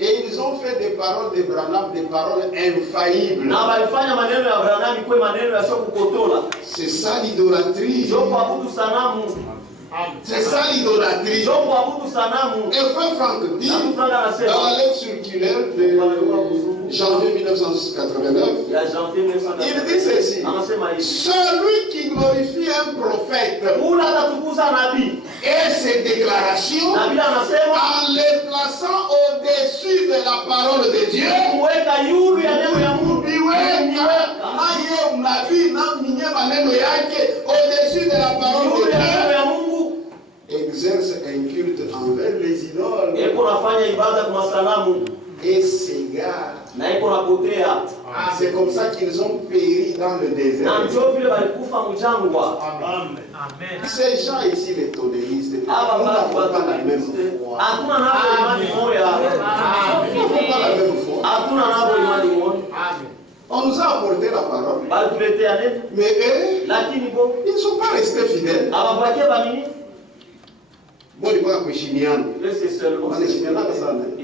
Et ils ont fait des paroles de Branham des paroles infaillibles. C'est ça l'idolâtrie. C'est ça l'idolâtrie. Et frère Franck dit dans la lettre circulaire de janvier 1989, il dit ceci: celui qui glorifie un prophète et ses déclarations en les plaçant au-dessus de la parole de Dieu, au-dessus de la parole de Dieu, exerce un culte envers les idoles et s'égare. C'est comme ça qu'ils ont péri dans le désert. Ces gens ici, les todéistes, ils n'ont pas la même foi. On nous a apporté la parole, mais eux, ils ne sont pas restés fidèles. Bon, il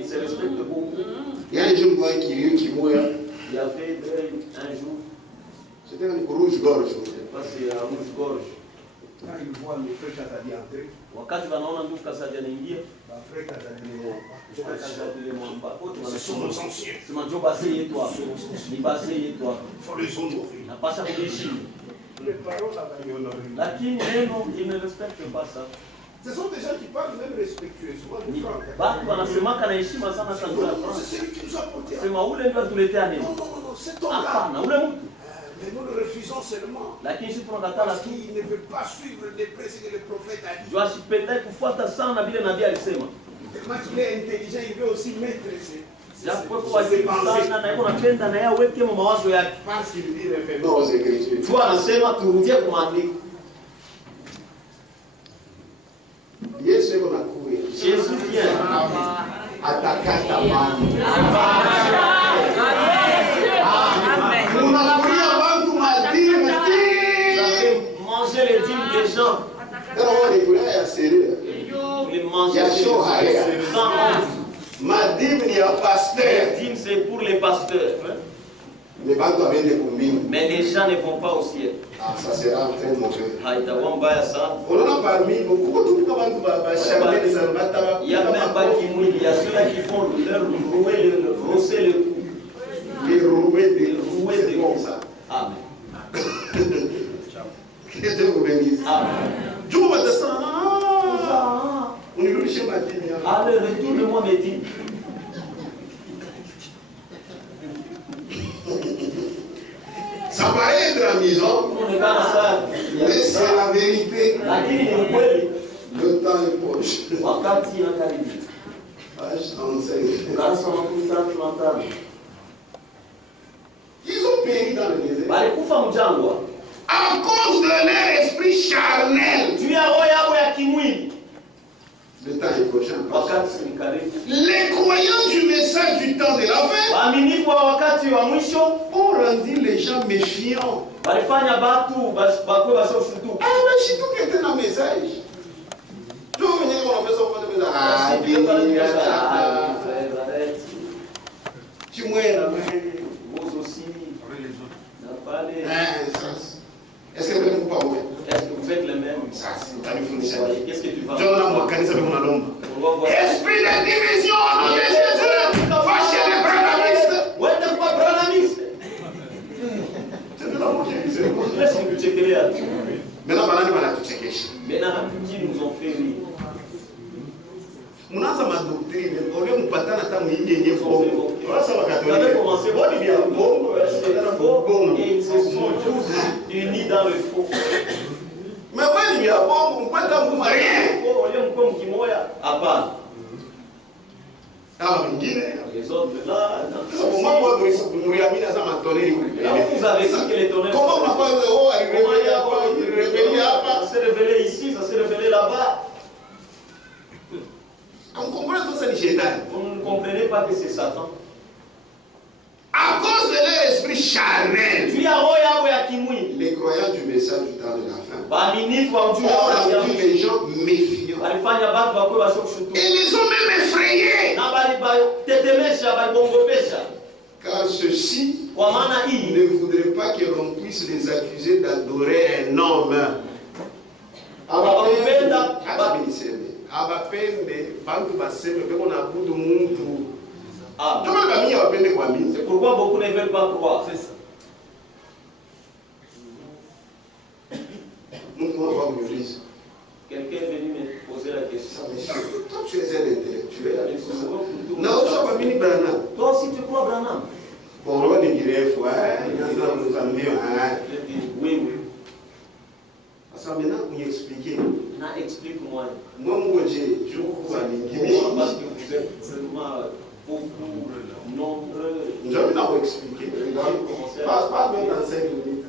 se respecte beaucoup. Il y a un jour, il y avait un jour, c'était un rouge-gorge. C'est un rouge-gorge. Quand il voit le frère Kazadi entrer, ce sont nos anciens. Il faut les honorer. Les paroles, il ne respecte pas ça. Ce sont des gens qui parlent même respectueusement de Franck. C'est celui qui nous a porté. Non, c'est ton gars. Mais nous le refusons seulement. Parce qu'il ne veut pas suivre les préceptes que le prophète a dit. Tellement qu'il est intelligent, il veut aussi mettre ses pensées. Parce qu'il dit référence aux Écritures. Jésus vient attaquer ta main. Vous avez mangé les dîmes des gens. Ma dîme, il y a pasteur. Les dîmes, c'est pour les pasteurs. Mais les gens ne vont pas au ciel. Ah, ça sera très mauvais. On en a parmi beaucoup. Il y a même pas qui mouillent. Il y a ceux-là qui font leur rosser le cou. Les rouer de comme ça. Amen. Que Dieu vous bénisse. Amen. On est le chez Matine. Allez, retourne-moi mes dîmes. Ça paraît être amusant, mais c'est la vérité. Le temps est proche. Page 35. Ils ont péri dans le désert à cause de leur esprit charnel. Le temps est prochain. Les croyants du message du temps de la fin ont rendu les gens méfiants. Ah, mais si tout était dans le message. Tu meurs, vous aussi. Est-ce que vous êtes les mêmes? Est-ce que vous êtes les mêmes? Ça Munaanza madoctrine, ole mpatana hata mwingi yenye bongo. Sasa wakatolika. Boni bia bongo, c'est faux et ils se sont tous unis dans le faux. Mais boni bia bongo, mkwenda mkuma rien. Ole mko mkimoya, hapana. Kama wengine, les autres là, sasa kwa mambo muriamini za matoneri kule. Vous avez dit que les tonnerres. Comment on va oh révéler hapa, ça s'est révélé ici, ça s'est révélé là-bas. On comprend tout ça, c'est Satan. Vous ne comprenez pas que c'est Satan. À cause de leur esprit charnel, les croyants du message du temps de la fin ont rendu les gens méfiants. Et les ont même effrayés. Car ceux-ci ne voudraient pas que l'on puisse les accuser d'adorer un homme. Abapende bantu baseme beko na budu muntu. C'est pourquoi beaucoup ne veulent pas croire. C'est ça. Quelqu'un est venu me poser la question. Toi tu es un intellectuel. Toi aussi tu crois Branham. Bon, on va dire oui. Ça maintenant vous expliquez. Explique-moi. Moi, je vous parce que vous êtes vraiment beaucoup nombreux. Nous allons expliquer. Pas même dans 5 minutes.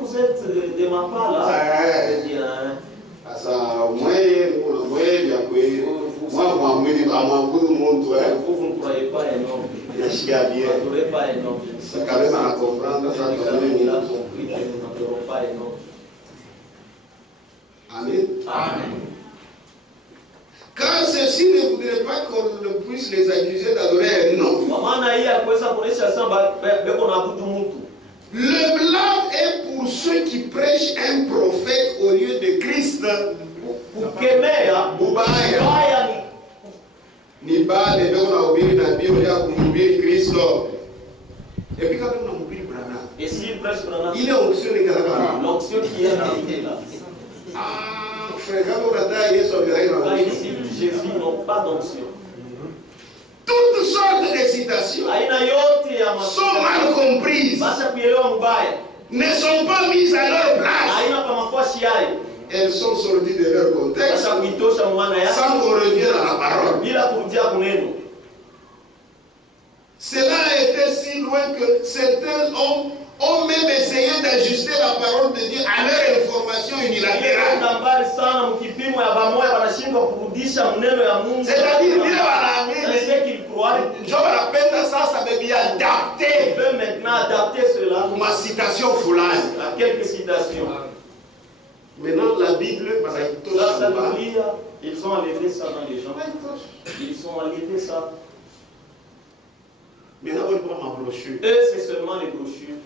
Vous êtes de ma part là. Vous ne croyez pas un homme. Vous n'adorez pas un homme. C'est quand même à comprendre ça. Il a compris que nous n'adorons pas un homme. Amen. Amen. Quand ceux-ci ne voudraient pas qu'on puisse les accuser d'adorer un homme. Le blâme est pour ceux qui prêchent un prophète au lieu de Christ. Ni bale ndio unahubiri nabii ya kuhubiri Kristo. Et puis quand on hubiri Branham. Et s'il prêche Branham, il est onction de Kalaka. L'onction qui est là. Ah, frère, quand on attend Yesu là ici, Jésus n'ont pas d'onction. Toutes sortes de citations sont mal comprises. Ne sont pas mises à leur place. Elles sont sorties de leur contexte sans qu'on revienne à la parole. Cela a été si loin que certains ont même essayé d'ajuster la parole de Dieu à leur information unilatérale. C'est-à-dire, je me rappelle ça veut dire adapter. Il veut maintenant adapter cela pour ma citation foulane. À quelques citations. Maintenant, la Bible, ils ont enlevé ça dans les gens. Ils ont enlevé ça. Maintenant, on prend ma brochure. Eux, c'est seulement les brochures.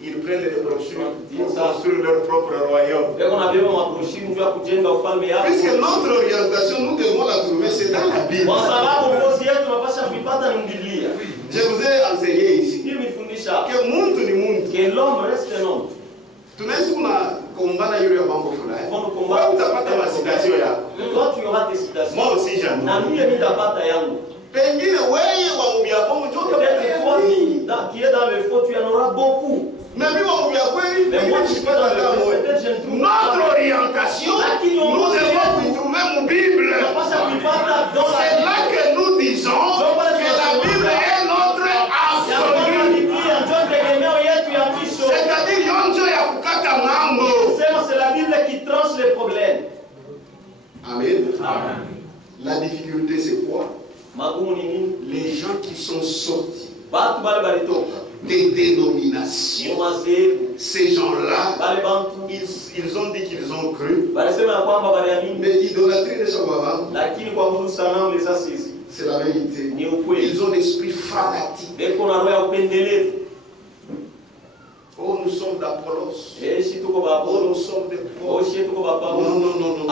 Ils prennent les brochures pour construire leur propre royaume. Puisque notre orientation, nous devons la trouver, c'est dans la Bible. Je vous ai enseigné ici que monde ni monde. Que l'homme reste un homme. Tunaweza kumbana yule mambo fulani. Wewe utapata masitacio yako. Toi tu auras tes citations. Moi aussi j'en ai. Na mimi nitapata yangu. Pengine wewe wa ubia bongo ndio utapata toi qui est dans le faux tu en auras beaucoup. Mais mimi wa ubia kweli, mais moi je suis pas dans le faux. Notre orientation, nous devons y trouver mon Bible. C'est là que nous disons que la Bible est notre absolu. C'est-à-dire yonjo ya kukata mambo. C'est la Bible qui tranche les problèmes. Amen. Amen. La difficulté c'est quoi? Les gens qui sont sortis des dénominations, ces gens-là, ils ont dit qu'ils ont cru, mais idolâtrie ne sont pas. C'est la vérité. Ils ont l'esprit fanatique. Oh, nous sommes d'Apollos. Oh, nous sommes de Paul. Non.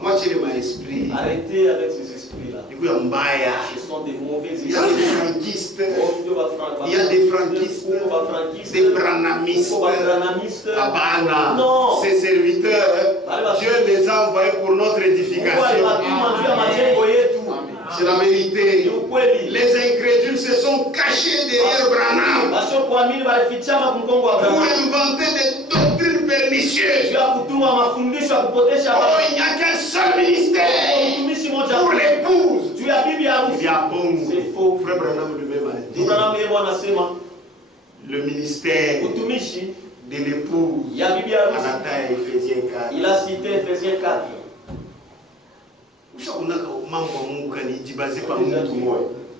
Moi, j'ai mon esprit. Arrêtez avec ces esprits-là. Ce sont des mauvais esprits. Il y a des franquistes. Il y a des franquistes, des branamistes. Non. Ces serviteurs, Dieu les a envoyés pour notre édification. C'est la vérité. Les incrédules se sont cachés derrière Branham pour inventer des doctrines pernicieuses. Oh, il n'y a qu'un seul ministère pour l'épouse. Il y a bon. C'est faux. Frère Branham lui-même a dit le ministère de l'épouse. Il a cité Ephésiens 4.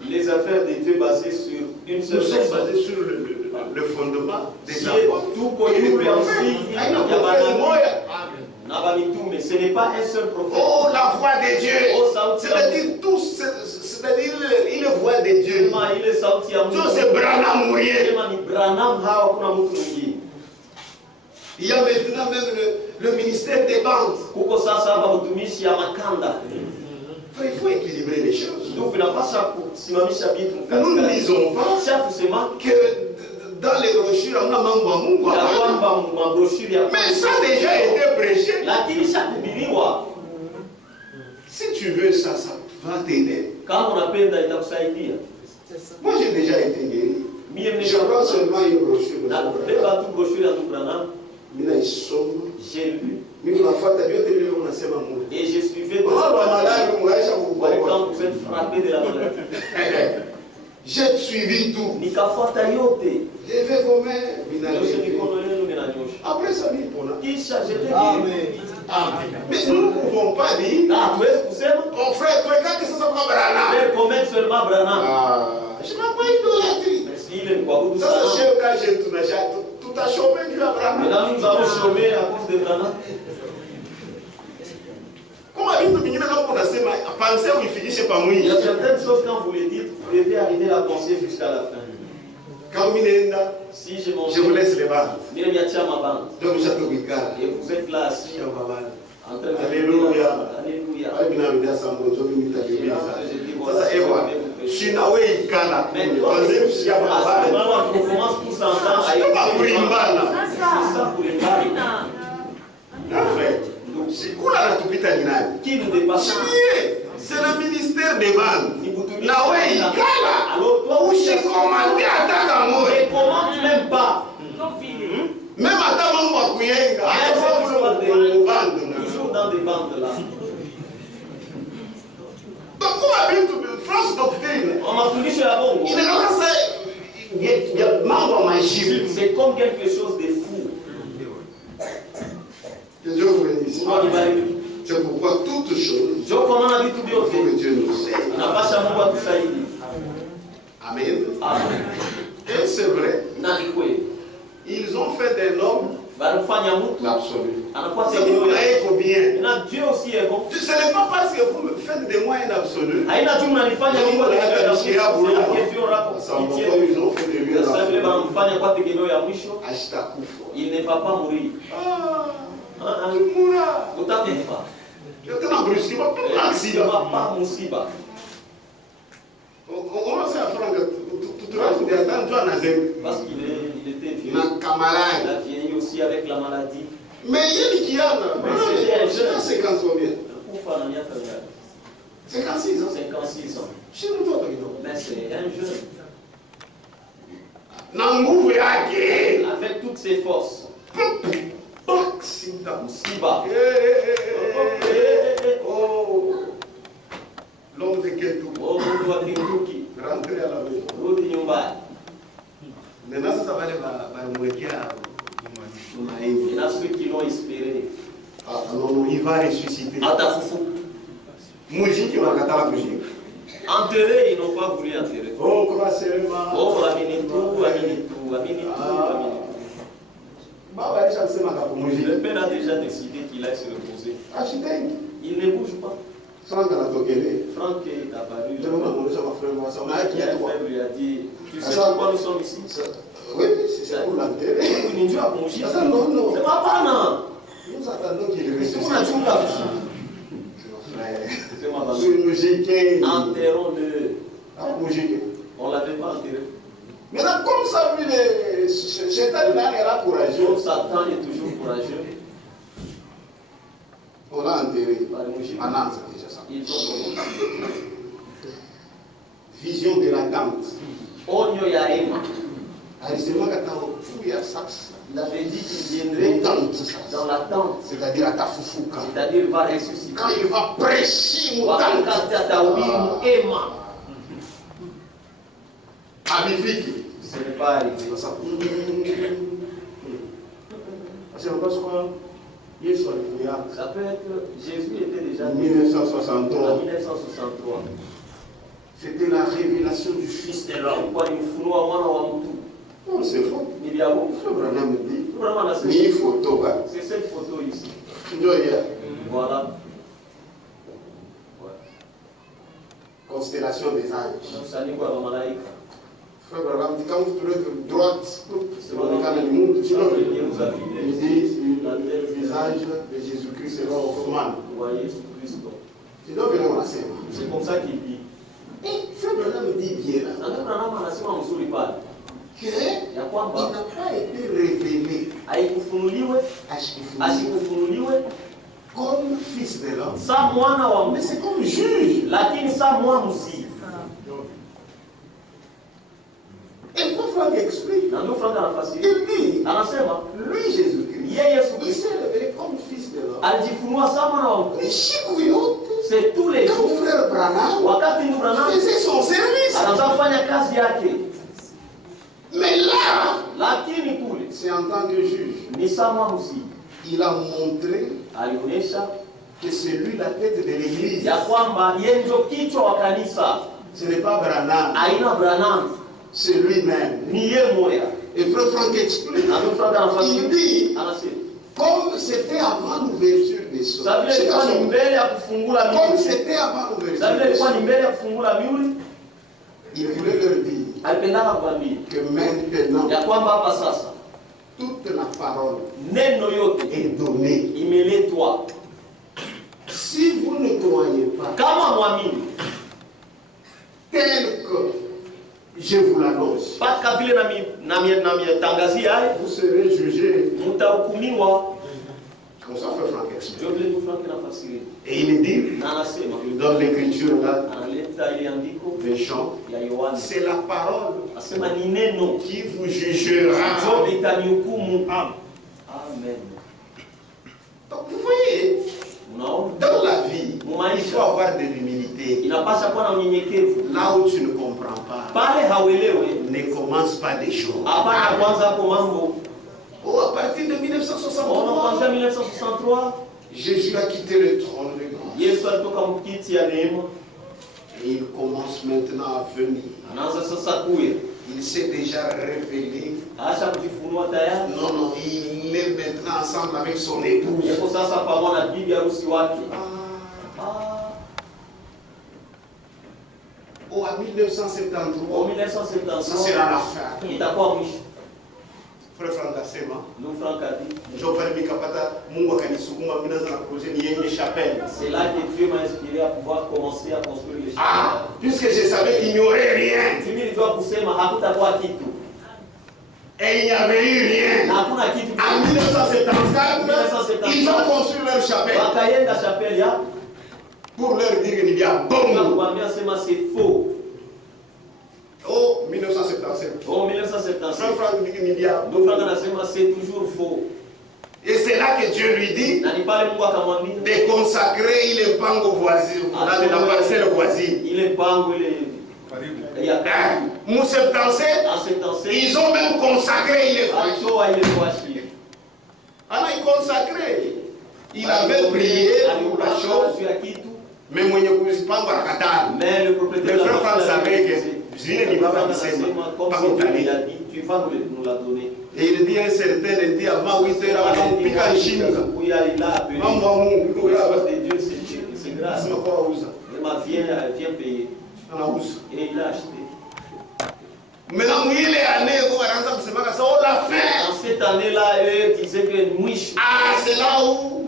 Les affaires de Dieu basées sur une seule personne. Nous sommes basés sur le fondement des apôtres. Mais ce n'est pas un seul prophète. Oh, la voix de Dieu. C'est-à-dire tous, c'est-à-dire il voit de Dieu. Tout c'est Branham mourir. Il y a maintenant même le ministère des bandes. Il faut équilibrer les choses. Nous ne disons pas que dans les brochures, on a mais ça a déjà été prêché. Si tu veux ça, ça va t'aider. Moi j'ai déjà été guéri. Je prends seulement une brochure. J'ai lu. Et je suivais quand vous êtes frappé de la maladie. J'ai suivi tout. Levez vos mains. Après ça, mais nous ne pouvons pas dire. Oh frère, tu regardes que ça sera Branham. Je n'ai pas idolâtrie. Ça c'est quand j'ai tout a chômé du Abraham. Maintenant nous avons chômé à cause de Branham. Il y a certaines choses quand vous les dites, vous devez arriver à penser jusqu'à la fin. Si je vous laisse les bandes. Donc et vous êtes là assis. Alléluia. Alléluia. On commence tous ensemble à écouter. Qui nous dépasse? C'est le ministère des bandes. Où j'ai commandé à ta on ne commande même pas. Même à ta maman, toujours dans des bandes là. Donc, comment France doctrine? On m'a foutu sur la bombe. C'est comme quelque chose de fou. Que Dieu vous bénisse. C'est pourquoi toutes choses, il faut que Dieu nous aide. Amen. Et c'est vrai. Ils ont fait des hommes l'absolu. C'est vous voyez combien. Ce n'est pas parce que vous faites de moi un absolu. Ils ont fait de lui un absolu. Il ne va pas mourir. Parce qu'il était vieux. Il a vieilli aussi avec la maladie. Mais il y a c'est 50 combien? 56 ans. 56 ans. Mais c'est un jeune. Avec toutes ses forces. Siba. Oh, l'homme de Kentucky. Rentrez à la maison. Maintenant, ça va aller il y en a ceux qui l'ont espéré. Alors, il va ressusciter. Enterré, ils n'ont pas voulu enterrer. Oh, comment c'est le mal. Oh, aminitou. Le père a déjà décidé qu'il aille se reposer. Il ne bouge pas. Franck est apparu. Il lui a dit, tu sais pourquoi nous sommes ici? Oui, c'est pour l'enterrer. Non. C'est pas non. Nous attendons qu'il ressuscite. Enterrons-le. On ne l'avait pas enterré. Maintenant, comme ça, lui, Satan est courageux. Comme Satan est toujours courageux. On l'a enterré. Maintenant, c'est déjà ça. Ils ont commencé. Vision de la tente. Onyo ya hema. Il avait dit qu'il viendrait dans la tente. C'est-à-dire à ta foufouka. C'est-à-dire il va ressusciter. Quand il va prêcher, mon ce n'est pas arrivé. Ça peut être Jésus était déjà en 1963. En 1963. C'était la révélation du Fils de l'homme. Non, c'est faux. Il y a beaucoup. Ni photo. C'est cette photo ici. Voilà. Constellation des anges. Frère Branham dit quand vous tournez de droite, c'est le cas du monde, il dit le visage de Jésus-Christ est Hoffman. C'est comme ça qu'il dit. Et Frère Branham me dit bien là qu'il n'a pas été révélé comme fils de l'homme, mais c'est comme juge. Et pourquoi Franck explique? Il dit, lui Jésus-Christ, il s'est révélé comme fils de l'homme. C'est tous les jours. Quand frère Branham faisait son service. Mais là, c'est en tant que juge. Il a montré que c'est lui la tête de l'église. Ce n'est pas Branham. C'est lui-même. Et frère Franck explique. Il dit, comme c'était avant l'ouverture des choses. Comme c'était avant l'ouverture des choses. Il voulait leur dire que maintenant, toute la parole est donnée. Si vous ne croyez pas, tel que je vous l'annonce, vous serez jugé. Comme ça, frère Franck explique. Et il dit, il donne l'écriture là, les gens, c'est la parole qui vous jugera. Amen. Donc vous voyez, dans la vie, il faut avoir de l'humilité. Là où tu ne comprends pas, ne commence pas des choses. Oh, à partir de 1963, Jésus a quitté le trône de grâce. Et il commence maintenant à venir. Il s'est déjà révélé. Non, il est maintenant ensemble avec son épouse. Oh, à 1973, ça sera la fin. Frère Franck asema, c'est là que Dieu m'a inspiré à pouvoir commencer à construire les chapelles. Puisque je savais qu'il n'y aurait rien. Et il n'y avait eu rien. En 1974, ils ont construit leur chapelle. Pour leur dire qu'il y a bon. C'est faux. Oh, 1977. Oh, 1977. C'est toujours faux. Et c'est là que Dieu lui dit de consacrer il est pango voisin, dans la parcelle voisine. Il est pango, il y a Mou 77, ils ont même consacré il est voisin. Alors il consacré. Il avait prié pour la chose. Mais moi, le frère Franck savait que je ne pas il a dit, tu vas nous la donner. Et il dit un certain, il dit avant 8 heures, on pique en Chine. C'est grâce. Viens payer. Et il a acheté. Maintenant, il est allé, on l'a fait. En cette année-là, eux disaient que mouche. Ah, c'est là où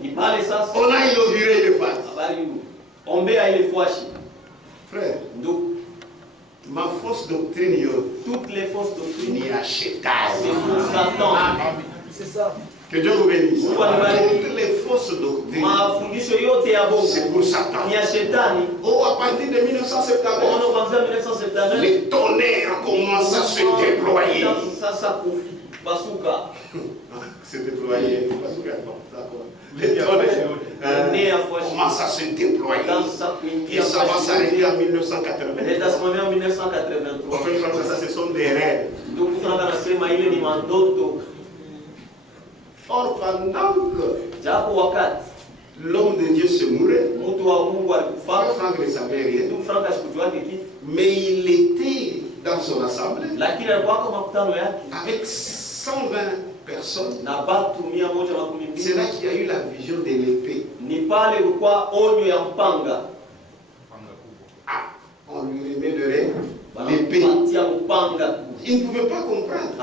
on a inauguré le phare. On met à il est frère, Ma fausse doctrine, toutes les fausses doctrines, ni achetable. c'est pour Satan. C'est ça. Que Dieu vous bénisse. Toutes les fausses doctrines, c'est pour Satan. Oh, à partir de 1979, les tonnerres commencent à se déployer. Se déployer. Les tonnerres commencent à se déployer. Et ça va s'arrêter en 1983. Ça, ce sont des rêves. Or, pendant que l'homme de Dieu se mourait, Franck ne savait rien, mais il était dans son assemblée avec 120 personnes. C'est là qu'il y a eu la vision de l'épée. On lui remet l'épée. Il ne pouvait pas comprendre.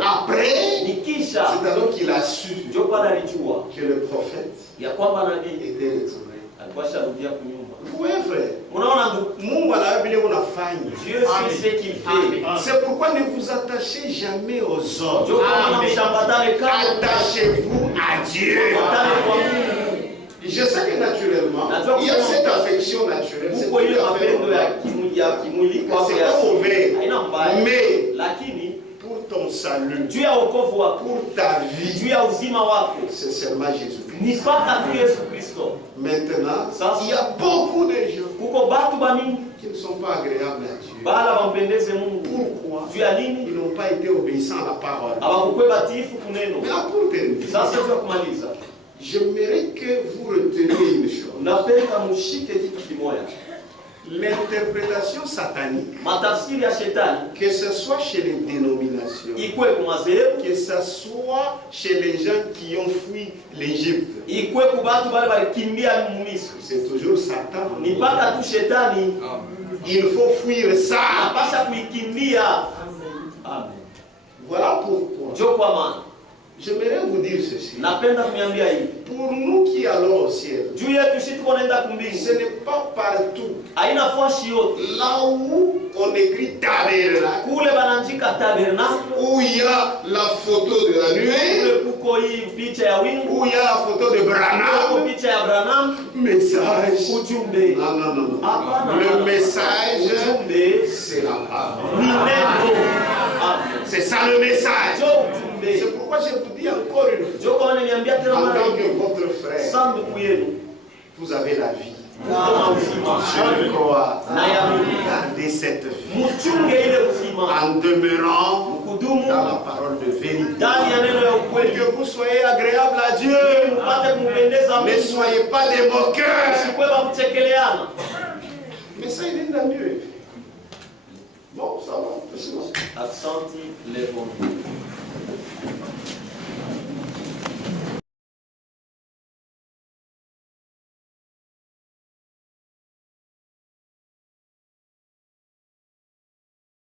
Après, c'est alors qu'il a su que le prophète était retourné. Vous voyez, frère, Dieu sait ce qu'il fait. c'est pourquoi ne vous attachez jamais aux hommes. Attachez-vous à Dieu. Je sais que naturellement, il y a cette affection naturelle. C'est pas mauvais. Mais pour ton salut, pour ta vie, c'est seulement Jésus-Christ. Maintenant, il y a beaucoup de gens qui ne sont pas agréables à Dieu. Pourquoi? Ils n'ont pas été obéissants à la parole. Maintenant, pour terminer, j'aimerais que vous reteniez une chose. L'interprétation satanique, que ce soit chez les dénominations, que ce soit chez les gens qui ont fui l'Égypte, c'est toujours Satan. Il faut fuir ça. Voilà pourquoi j'aimerais vous dire ceci. Pour nous qui allons au ciel, ce n'est pas partout là où on écrit tabernacle, où il y a la photo de la nuée, où il y a la photo de Branham, message. Non. Le message, c'est la parole. C'est ça le message. C'est pourquoi je vous dis encore une fois, en tant que votre frère, vous avez la vie. Je crois, gardez cette vie en demeurant dans la parole de vérité. Que vous soyez agréable à Dieu. Ne soyez pas des moqueurs. Mais ça, il est dans Dieu. Bon, ça va.